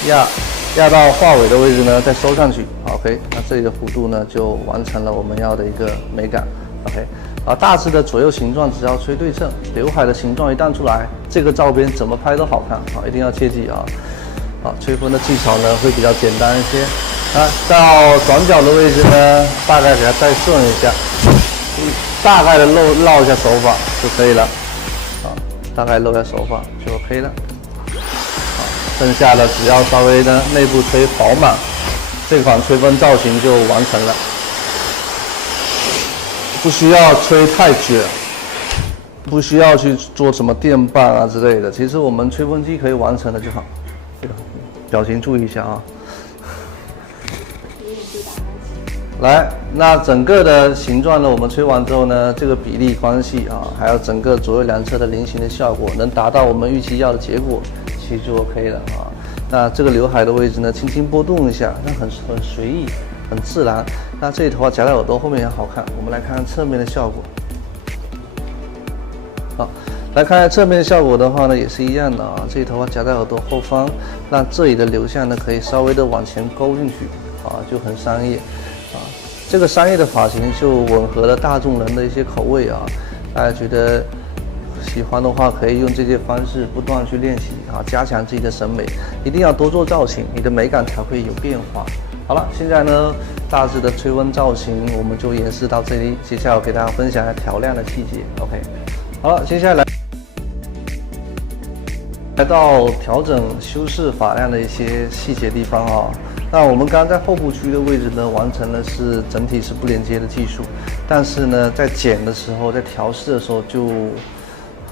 压到发尾的位置呢，再收上去。OK， 那这里的弧度呢，就完成了我们要的一个美感。OK， 大致的左右形状只要吹对称，刘海的形状一旦出来，这个照片怎么拍都好看。一定要切记啊。吹风的技巧呢会比较简单一些。到转角的位置呢，大概给它带顺一下。大概的绕一下手法就可以了，大概绕一下手法就 OK 了，剩下的只要稍微呢内部吹饱满，这款吹风造型就完成了，不需要吹太卷，不需要去做什么电棒啊之类的，其实我们吹风机可以完成的就好。表情注意一下啊。来，那整个的形状呢，我们吹完之后呢，这个比例关系还有整个左右两侧的菱形的效果，能达到我们预期要的结果，其实就 OK 了啊。那这个刘海的位置呢，轻轻拨动一下，那很随意，很自然。那这里头发夹在耳朵后面也好看。我们来看看侧面的效果。好，来看看侧面的效果的话呢，也是一样的啊。这里头发夹在耳朵后方，那这里的流向呢，可以稍微的往前勾进去就很商业。这个商业的发型就吻合了大众人的一些口味啊，大家觉得喜欢的话，可以用这些方式不断去练习加强自己的审美，一定要多做造型，你的美感才会有变化。好了，现在呢，大致的吹风造型我们就演示到这里，接下来我给大家分享一下调亮的细节。OK， 好了，接下来到调整修饰发量的一些细节地方啊。那我们刚刚在后部区的位置呢，完成了是整体是不连接的技术，但是呢，在剪的时候，在调试的时候，就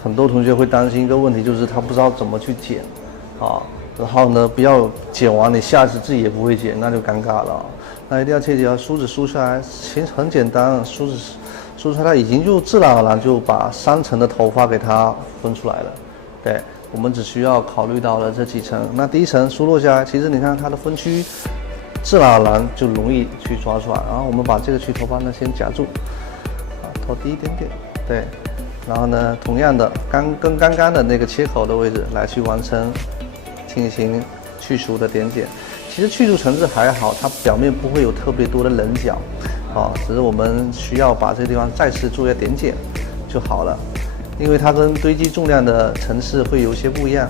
很多同学会担心一个问题，就是他不知道怎么去剪然后呢，不要剪完你下次自己也不会剪，那就尴尬了。那一定要切记梳子梳下来，其实很简单，梳出来，它已经就自然而然就把3层的头发给它分出来了。对，我们只需要考虑到了这几层。那第一层梳落下来，其实你看它的分区，自然而然就容易去抓出来。然后我们把这个区头发呢先夹住，头低一点点，对。然后呢，同样的跟刚刚的那个切口的位置来去完成进行去除的点剪。其实去除层次还好，它表面不会有特别多的棱角，只是我们需要把这个地方再次做一下点剪就好了。因为它跟堆积重量的层次会有些不一样，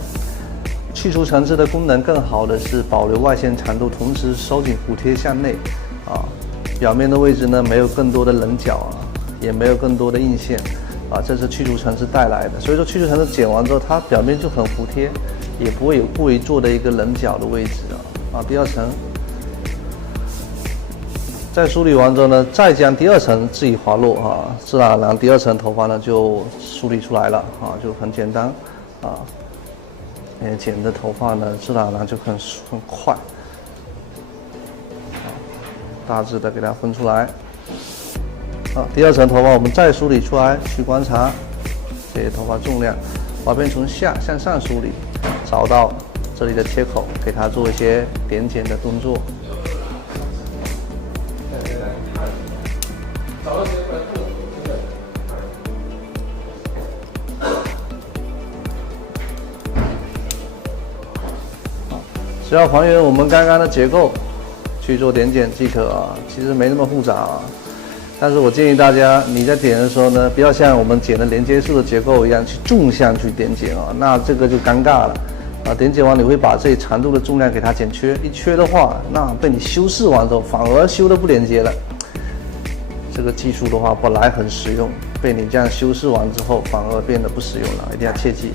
去除层次的功能更好的是保留外线长度，同时收紧服帖向内，表面的位置呢没有更多的棱角也没有更多的硬线，这是去除层次带来的。所以说去除层次剪完之后，它表面就很服帖，也不会有过于做的一个棱角的位置第二层。在梳理完之后呢，再将第二层自己滑落自然而然第二层头发呢就梳理出来了就很简单剪的头发呢自然而然就很快大致的给它分出来第二层头发我们再梳理出来，去观察这些头发重量，把边从下向上梳理，找到这里的切口，给它做一些点剪的动作。只要还原我们刚刚的结构去做点剪即可其实没那么复杂但是我建议大家，你在点的时候呢，不要像我们剪的连接式的结构一样去纵向去点剪那这个就尴尬了点剪完你会把这长度的重量给它减缺，一缺的话，那被你修饰完之后反而修的不连接了。这个技术的话本来很实用，被你这样修饰完之后反而变得不实用了，一定要切记。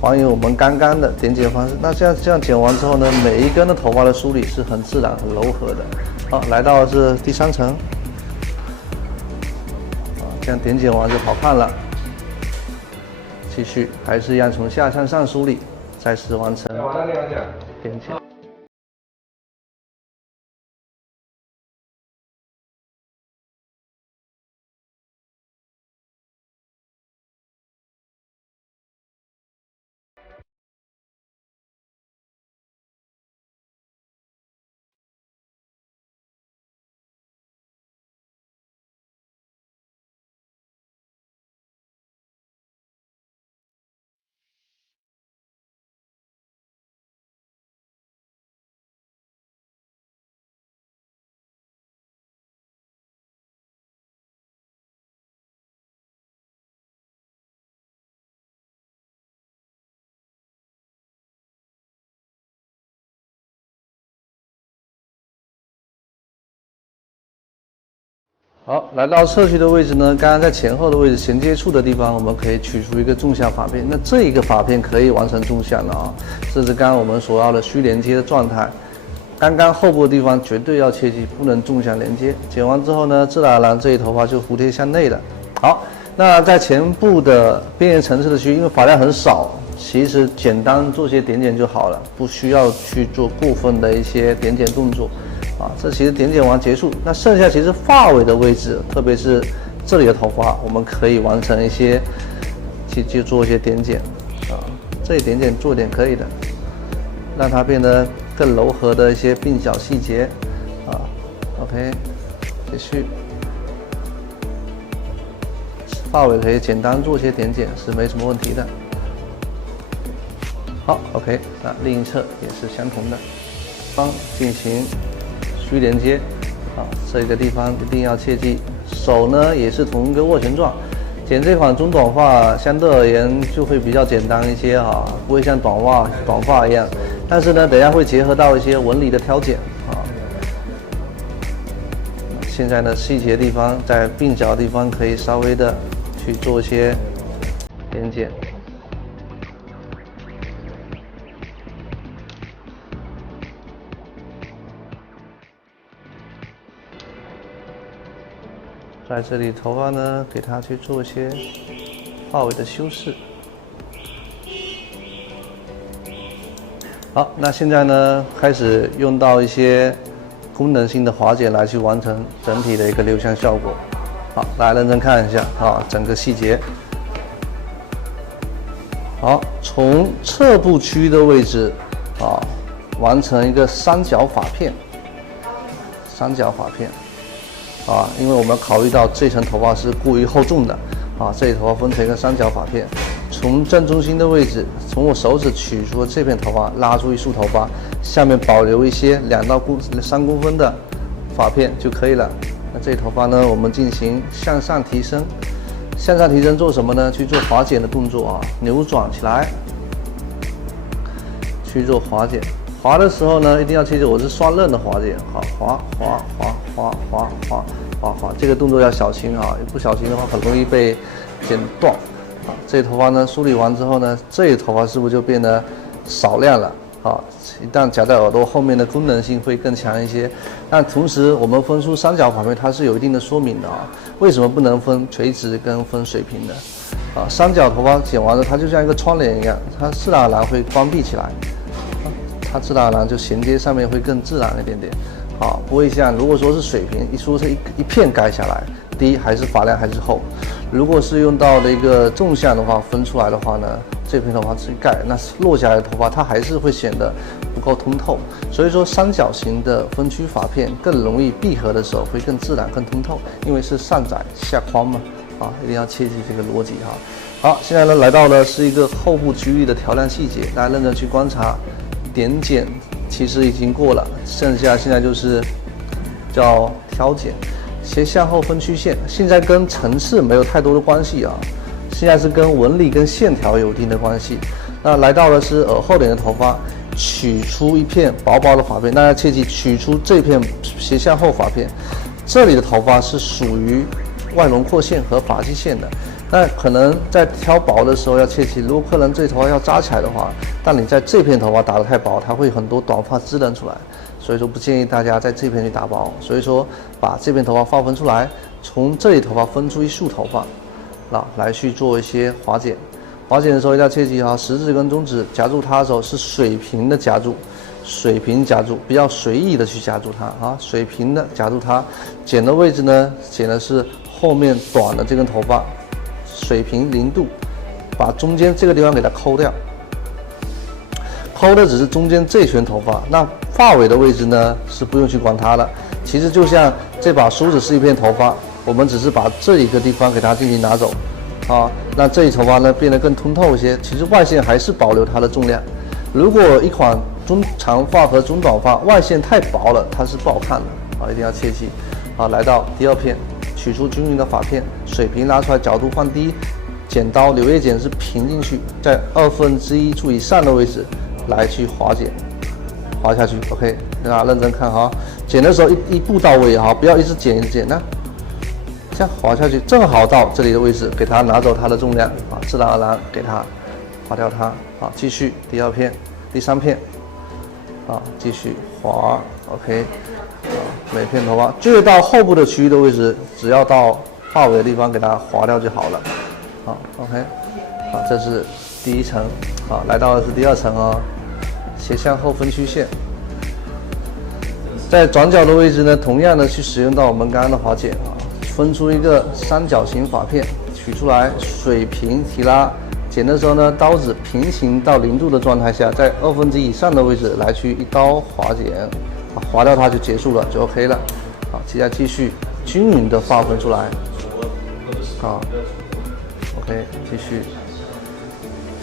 还原我们刚刚的点剪方式。那这样剪完之后呢，每一根的头发的梳理是很自然、很柔和的。好，来到是第3层，这样点剪完就好看了。继续还是一样从下向上梳理，再次完成点剪。好，来到侧须的位置呢，刚刚在前后的位置衔接处的地方，我们可以取出一个纵向发片。那这一个发片可以完成纵向了啊，这是刚刚我们所要的须连接的状态。刚刚后部的地方绝对要切记，不能纵向连接。剪完之后呢，自然而然这一头发就服帖向内了。好，那在前部的边缘层次的区域，因为发量很少，其实简单做些点剪就好了，不需要去做过分的一些点剪动作。这其实点剪完结束，那剩下其实发尾的位置，特别是这里的头发，我们可以完成一些去做一些点剪这里点剪做点可以的，让它变得更柔和的一些鬓角细节OK， 继续，发尾可以简单做些点剪是没什么问题的。好 OK， 那另一侧也是相同的，进行须连接这个地方一定要切记。手呢也是同一个握拳状，剪这款中短发相对而言就会比较简单一些不会像短发一样。但是呢，等一下会结合到一些纹理的挑剪现在呢，细节地方在鬓角的地方可以稍微的去做一些点剪。在这里头发呢，给它去做一些发尾的修饰。好，那现在呢，开始用到一些功能性的滑剪来去完成整体的一个留香效果。好，大家认真看一下整个细节。好，从侧部区域的位置完成一个三角发片。因为我们考虑到这层头发是过于厚重的这一头发分成一个三角发片，从正中心的位置，从我手指取出这片头发，拉出一束头发，下面保留一些2到3公分的发片就可以了。那这头发呢，我们进行向上提升。向上提升做什么呢？去做滑剪的动作扭转起来，去做滑剪。滑的时候呢，一定要记住我是双刃的滑剪，滑，这个动作要小心一不小心的话很容易被剪断。这头发呢梳理完之后呢，这头发是不是就变得少量了一旦夹在耳朵后面的功能性会更强一些。但同时我们分出三角发片，它是有一定的说明的为什么不能分垂直跟分水平的三角头发剪完了，它就像一个窗帘一样，它自然而然会关闭起来。它自然而然就衔接上面会更自然一点点，不会像如果说是水平，是一片盖下来，第一还是发量还是厚，如果是用到的一个纵向的话，分出来的话呢，这片头发是盖，那落下来的头发它还是会显得不够通透，所以说三角形的分区发片更容易闭合的时候会更自然更通透，因为是上窄下宽嘛，一定要切记这个逻辑好，现在呢来到的是一个后部区域的调亮细节，大家认真去观察。点剪其实已经过了，剩下现在就是叫挑剪，先向后分区线。现在跟层次没有太多的关系现在是跟纹理跟线条有一定的关系。那来到的是耳后点的头发，取出一片薄薄的发片，大家切记取出这片斜向后发片，这里的头发是属于外轮廓线和发际线的。那可能在挑薄的时候要切记，如果客人这头发要扎起来的话，但你在这片头发打得太薄，它会很多短发滋生出来，所以说不建议大家在这片去打薄。所以说把这片头发划分出来，从这里头发分出一束头发，来去做一些划剪。划剪的时候一定要切记哈，食指跟中指夹住它的时候是水平的夹住，水平夹住，不要随意的去夹住它啊，水平的夹住它。剪的位置呢，剪的是后面短的这根头发。水平0度，把中间这个地方给它抠掉，抠的只是中间这圈头发，那发尾的位置呢是不用去管它的。其实就像这把梳子是一片头发，我们只是把这一个地方给它进行拿走，啊，那这一头发呢变得更通透一些。其实外线还是保留它的重量。如果一款中长发和中短发外线太薄了，它是不好看的啊，一定要切记。啊，来到第二片。取出均匀的发片，水平拉出来，角度放低，剪刀柳叶剪是平进去，在1/2处以上的位置来去划剪，划下去。OK， 大家认真看哈，剪的时候一步到位哈，不要一直剪一直剪呢，这样划下去，正好到这里的位置，给它拿走它的重量啊，自然而然给它划掉它。好，继续第二片、第三片，啊，继续划。OK。每片头发越到后部的区域的位置，只要到发尾的地方给它划掉就好了。好 ，OK， 好，这是第一层。好，来到的是第二层哦，斜向后分曲线。在转角的位置呢，同样的去使用到我们刚刚的划剪啊，分出一个三角形发片，取出来，水平提拉。剪的时候呢，刀子平行到0度的状态下，在1/2以上的位置来去一刀划剪。划掉它就结束了，就 OK 了。好，接下来继续均匀的划分出来。好 ，OK， 继续。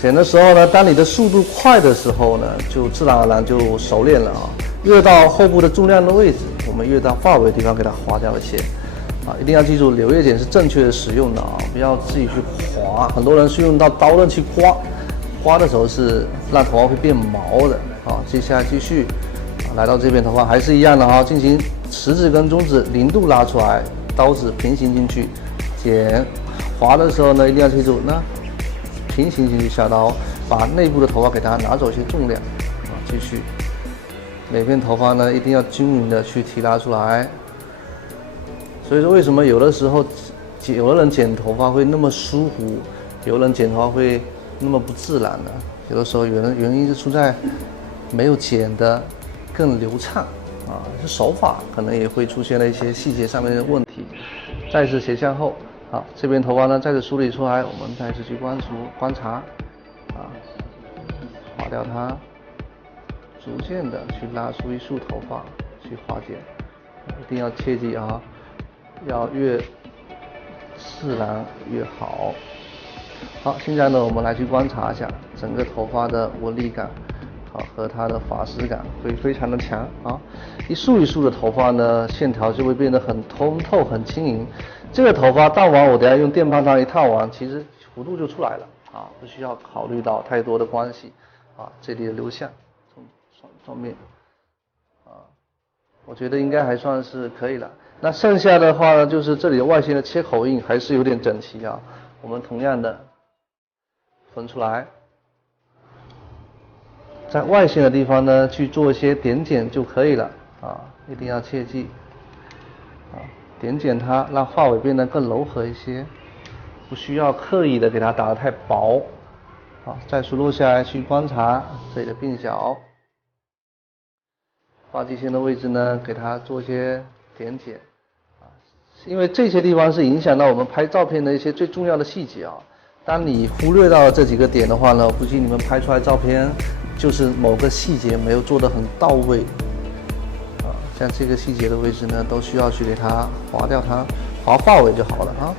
剪的时候呢，当你的速度快的时候呢，就自然而然就熟练了啊。越到后部的重量的位置，我们越到发尾的地方给它划掉一些。啊，一定要记住柳叶剪是正确的使用的啊，不要自己去划。很多人是用到刀刃去刮，刮的时候是让头发会变毛的。好，接下来继续。来到这边头发还是一样的哈，进行食指跟中指0度拉出来，刀子平行进去，剪划的时候呢，一定要记住，那平行进去下刀，把内部的头发给它拿走一些重量。啊，继续，每片头发呢一定要均匀的去提拉出来。所以说为什么有的时候有的人剪头发会那么疏忽，有的人剪头发会那么不自然呢？有的时候原因是出在没有剪的更流畅啊，是手法可能也会出现了一些细节上面的问题。再次斜向后，好，这边头发呢再次梳理出来，我们再次去观察，啊，划掉它，逐渐的去拉出一束头发去划剪，一定要切记啊，要越自然越好。好，现在呢我们来去观察一下整个头发的纹理感。和它的发丝感会非常的强啊！一束一束的头发呢，线条就会变得很通透、很轻盈。这个头发烫完，我等下用电棒烫一烫完，其实弧度就出来了啊，不需要考虑到太多的关系啊。这里的流向从双面啊，我觉得应该还算是可以了。那剩下的话呢，就是这里的外线的切口印还是有点整齐啊，我们同样的分出来。在外线的地方呢，去做一些点剪就可以了啊，一定要切记啊，点剪它，让发尾变得更柔和一些，不需要刻意的给它打得太薄。好，再梳落下来去观察这里的鬓角，发际线的位置呢，给它做一些点剪啊，因为这些地方是影响到我们拍照片的一些最重要的细节啊。当你忽略到了这几个点的话呢，估计你们拍出来照片就是某个细节没有做得很到位啊，像这个细节的位置呢，都需要去给它划掉它，划发尾就好了啊。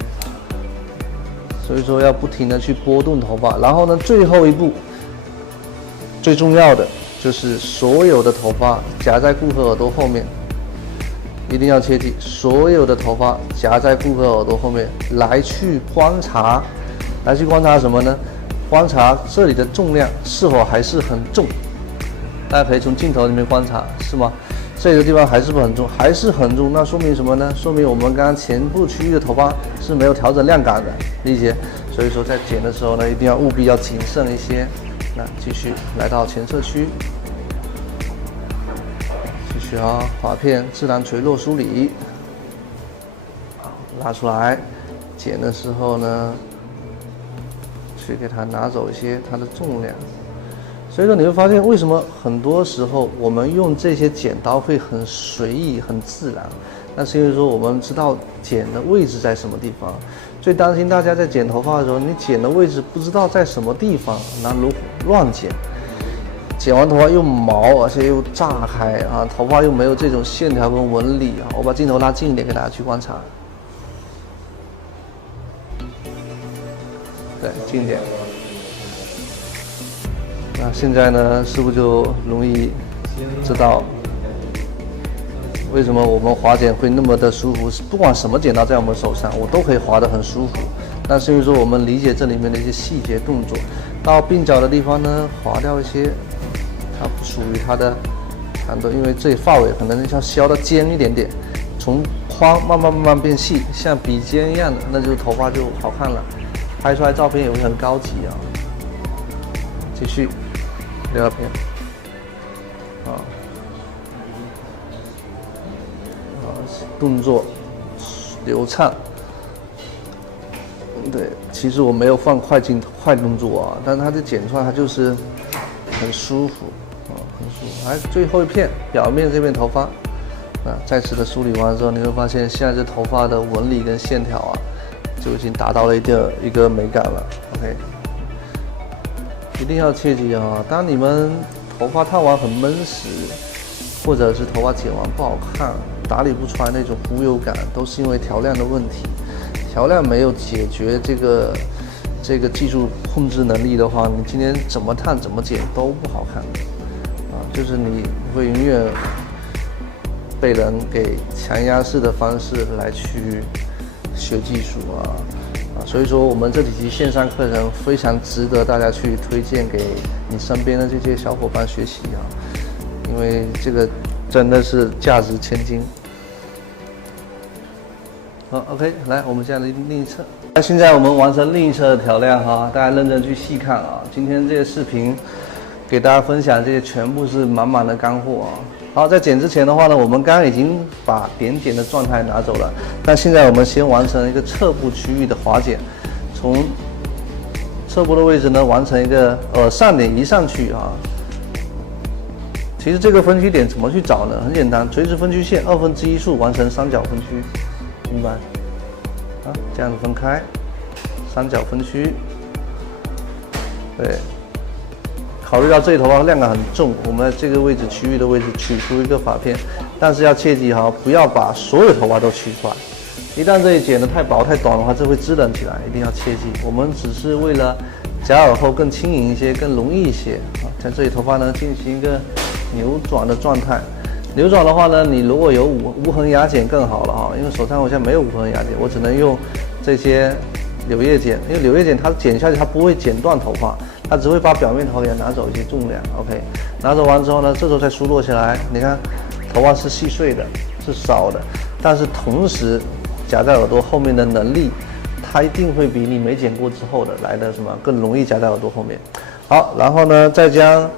所以说要不停的去拨动头发，然后呢，最后一步最重要的就是所有的头发夹在顾客耳朵后面，一定要切记，所有的头发夹在顾客耳朵后面来去观察。来去观察什么呢？观察这里的重量是否还是很重。大家可以从镜头里面观察，是吗？这个地方还是不很重，还是很重，那说明什么呢？说明我们刚刚前部区域的头发是没有调整量感的，理解？所以说在剪的时候呢，一定要务必要谨慎一些。那继续来到前侧区，继续发片自然垂落梳理，拉出来，剪的时候呢，去给它拿走一些它的重量。所以说你会发现，为什么很多时候我们用这些剪刀会很随意、很自然？那是因为说我们知道剪的位置在什么地方。最担心大家在剪头发的时候，你剪的位置不知道在什么地方，那如乱剪，剪完头发又毛，而且又炸开啊，头发又没有这种线条跟纹理啊。我把镜头拉近一点，给大家去观察。对，近一点。那现在呢，是不是就容易知道为什么我们划剪会那么的舒服？不管什么剪刀在我们手上，我都可以划得很舒服。那是因为说我们理解这里面的一些细节动作。到鬓角的地方呢，划掉一些它不属于它的长度，因为这里发尾可能要削的尖一点点，从宽慢慢变细，像笔尖一样的，那就是头发就好看了，拍出来照片也会很高级啊。继续。第二片，动作流畅。对，其实我没有放快动作啊，但是它这剪出来它就是很舒服很舒服。来，最后一片表面这片头发，再次的梳理完之后，你会发现现在这头发的纹理跟线条就已经达到了一个美感了。OK。一定要切记当你们头发烫完很闷时，或者是头发剪完不好看，打理不出来那种忽悠感，都是因为调亮的问题。调亮没有解决这个技术控制能力的话，你今天怎么烫怎么剪都不好看就是你会永远被人给强压式的方式来去学技术所以说我们这几期线上课程非常值得大家去推荐给你身边的这些小伙伴学习因为这个真的是价值千金。好 ，OK， 来，我们现在的另一侧。那现在我们完成另一侧的调亮大家认真去细看今天这些视频给大家分享这些全部是满满的干货好，在剪之前的话呢，我们刚刚已经把点剪的状态拿走了，但现在我们先完成一个侧部区域的划剪，从侧部的位置呢完成一个上点移上去其实这个分区点怎么去找呢？很简单，垂直分区线1/2数完成三角分区，明白？这样子分开，三角分区，对。考虑到这里头发量感很重，我们在这个位置区域的位置取出一个发片，但是要切记不要把所有头发都取出来。一旦这里剪得太薄太短的话，这会支棱起来，一定要切记。我们只是为了夹耳后更轻盈一些，更容易一些在这里头发呢进行一个扭转的状态。扭转的话呢，你如果有无痕牙剪更好了因为手上我现在没有无痕牙剪，我只能用这些柳叶剪，因为柳叶剪它剪下去它不会剪断头发。它只会把表面头给拿走一些重量 ，OK， 拿走完之后呢，这时候再梳落下来，你看头发是细碎的，是少的，但是同时夹在耳朵后面的能力，它一定会比你没剪过之后的来的更容易夹在耳朵后面。好，然后呢，再将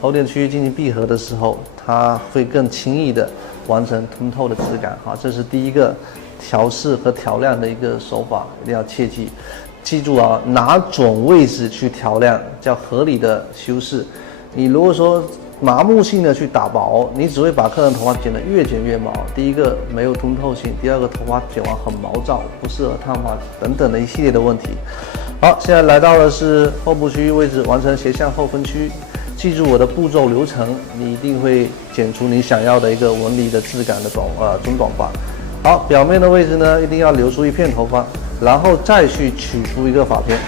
头点区域进行闭合的时候，它会更轻易的完成通透的质感。这是第一个调试和调亮的一个手法，一定要切记。记住哪种位置去调亮叫合理的修饰。你如果说麻木性的去打薄，你只会把客人头发剪得越剪越毛。第一个没有通透性，第二个头发剪完很毛躁，不适合烫发等等的一系列的问题。好，现在来到的是后部区域位置，完成斜向后分区。记住我的步骤流程，你一定会剪出你想要的一个纹理的质感的中短发。好，表面的位置呢，一定要留出一片头发。然后再去取出一个发片，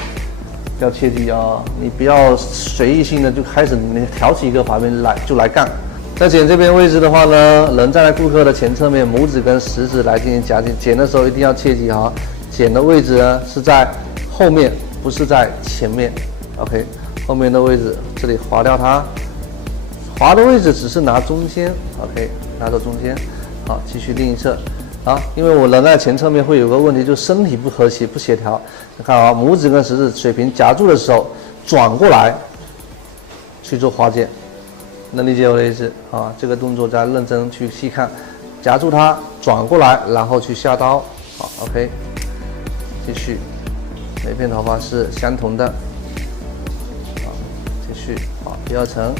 要切记你不要随意性的就开始你挑起一个发片来干。在剪这边位置的话呢，人站在顾客的前侧面，拇指跟食指来进行夹剪。剪的时候一定要切记剪的位置呢是在后面不是在前面。OK， 后面的位置这里划掉它，划的位置只是拿中间。OK， 拿到中间，好，继续另一侧。啊，因为我人在前侧面会有个问题，就是身体不和谐、不协调。你看啊，拇指跟食指水平夹住的时候，转过来去做划剪，能理解我的意思啊？这个动作再认真去细看，夹住它，转过来，然后去下刀。好 ，OK， 继续，每片头发是相同的。好，继续，好，第二层。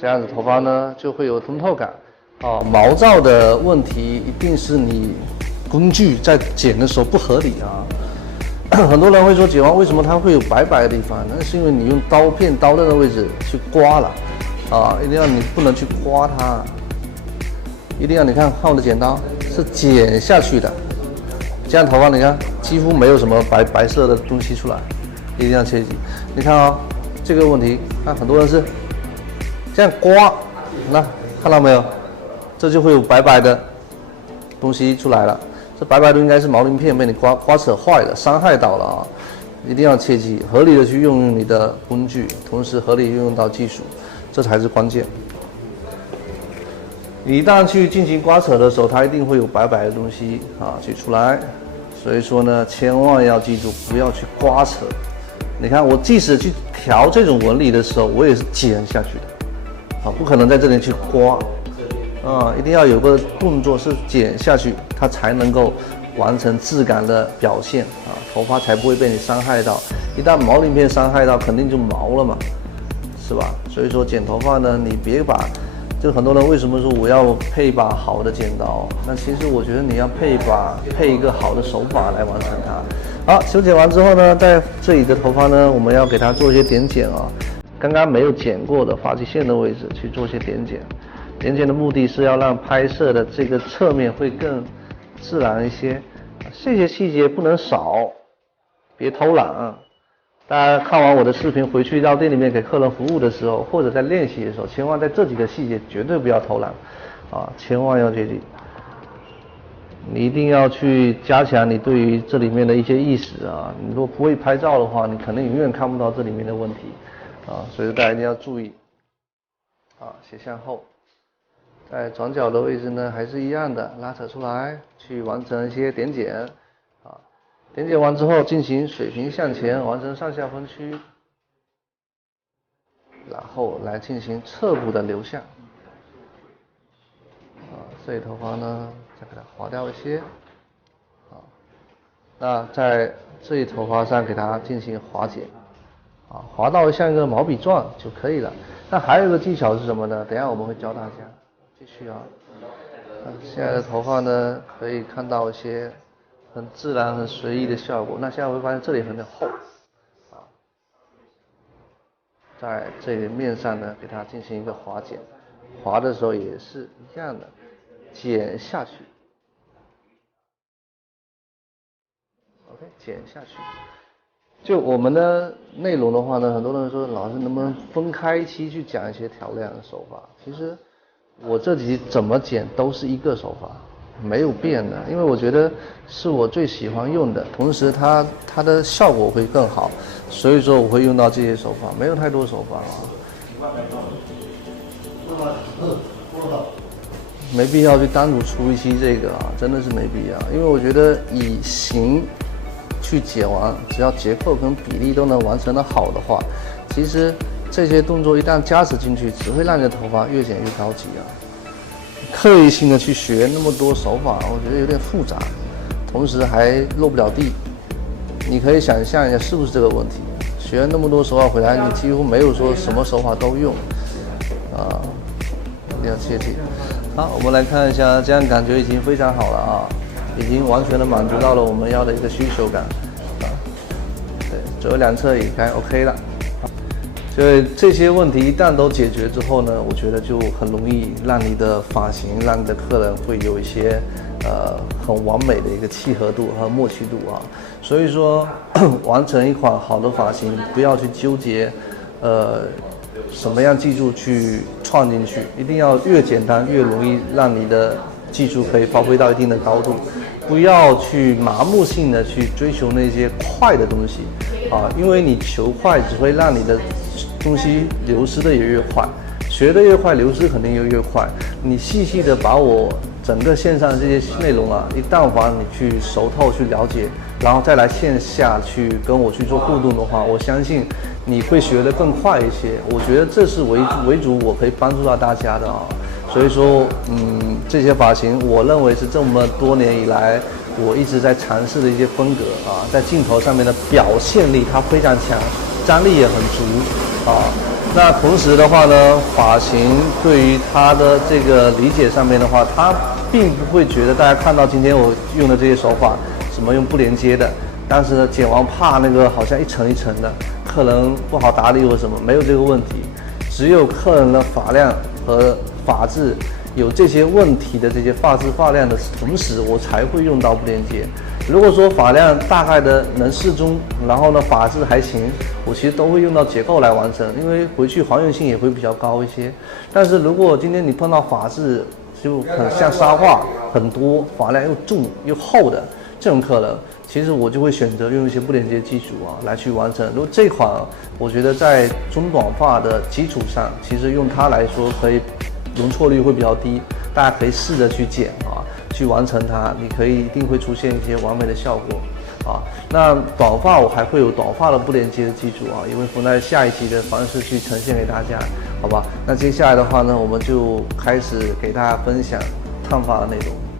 这样子头发呢就会有通透感。毛躁的问题一定是你工具在剪的时候不合理啊。很多人会说剪完为什么它会有白白的地方？那是因为你用刀片刀刃的位置去刮了啊，一定要你不能去刮它，一定要你看我的剪刀是剪下去的，这样头发你看几乎没有什么白色的东西出来，一定要切记。你看啊，这个问题，看很多人是这样刮，那看到没有？这就会有白白的东西出来了。这白白的应该是毛鳞片被你刮扯坏了，伤害到了啊！一定要切记，合理的去运用你的工具，同时合理运用到技术，这才是关键。你一旦去进行刮扯的时候，它一定会有白白的东西啊去出来。所以说呢，千万要记住，不要去刮扯。你看，我即使去调这种纹理的时候，我也是剪下去的，啊，不可能在这里去刮。一定要有个动作是剪下去，它才能够完成质感的表现啊，头发才不会被你伤害到。一旦毛鳞片伤害到，肯定就毛了嘛，是吧？所以说剪头发呢，你别把，就很多人为什么说我要配一把好的剪刀？那其实我觉得你要配一个好的手法来完成它。好，修剪完之后呢，在这里的头发呢，我们要给它做一些点剪啊，刚刚没有剪过的发际线的位置去做一些点剪。点剪的目的是要让拍摄的这个侧面会更自然一些，这些细节不能少，别偷懒啊！大家看完我的视频回去到店里面给客人服务的时候，或者在练习的时候，千万在这几个细节绝对不要偷懒啊！千万要切记，你一定要去加强你对于这里面的一些意识啊！你如果不会拍照的话，你肯定永远看不到这里面的问题啊！所以大家一定要注意啊！斜向后。在转角的位置呢，还是一样的，拉扯出来，去完成一些点剪，啊，点剪完之后进行水平向前，完成上下分区，然后来进行侧部的留下，这里头发呢，再给它划掉一些，那在这里头发上给它进行划剪，划到像一个毛笔状就可以了。那还有一个技巧是什么呢？等一下我们会教大家。继续啊，现在的头发呢，可以看到一些很自然、很随意的效果。那现在会发现这里有点厚，在这里面上呢，给它进行一个划剪，划的时候也是一样的，剪下去 ，OK， 剪下去。就我们的内容的话呢，很多人说老师能不能分开一期去讲一些调亮的手法？其实。我这集怎么剪都是一个手法，没有变的，因为我觉得是我最喜欢用的，同时它的效果会更好，所以说我会用到这些手法，没有太多手法啊，没必要去单独出一期这个啊，真的是没必要，因为我觉得以形去剪完，只要结构跟比例都能完成的好的话，其实。这些动作一旦加持进去，只会让你的头发越剪越高级啊！刻意性的去学那么多手法，我觉得有点复杂，同时还落不了地。你可以想象一下是不是这个问题？学了那么多手法回来，你几乎没有说什么手法都用啊！一定要切记。好，我们来看一下，这样感觉已经非常好了啊，已经完全的满足到了我们要的一个需求感啊。对，左右两侧也该 OK 了。所以这些问题一旦都解决之后呢，我觉得就很容易让你的发型，让你的客人会有一些很完美的一个契合度和默契度啊。所以说完成一款好的发型，不要去纠结什么样技术去创进去，一定要越简单越容易让你的技术可以发挥到一定的高度，不要去麻木性的去追求那些快的东西啊，因为你求快只会让你的东西流失的也越快，学的越快，流失肯定越快。你细细的把我整个线上这些内容啊，一旦你去熟透去了解，然后再来线下去跟我去做互动的话，我相信你会学得更快一些。我觉得这是为主我可以帮助到大家的啊。所以说，这些发型我认为是这么多年以来我一直在尝试的一些风格啊，在镜头上面的表现力它非常强，张力也很足啊。那同时的话呢，发型对于它的这个理解上面的话，它并不会觉得大家看到今天我用的这些手法，什么用不连接的，但是呢剪完怕那个好像一层一层的，客人不好打理或什么，没有这个问题。只有客人的发量和发质有这些问题的这些发质发量的同时，我才会用到不连接。如果说发量大概的能适中，然后呢发质还行，我其实都会用到结构来完成，因为回去还原性也会比较高一些。但是如果今天你碰到发质就很像沙画很多，发量又重又厚的这种客人，其实我就会选择用一些不连接技术啊来去完成。如果这款我觉得在中短发的基础上，其实用它来说可以容错率会比较低，大家可以试着去剪啊，去完成它，你可以一定会出现一些完美的效果啊。那短发我还会有短发的不连接的技术啊，也会放在下一集的方式去呈现给大家，好吧？那接下来的话呢，我们就开始给大家分享烫发的内容。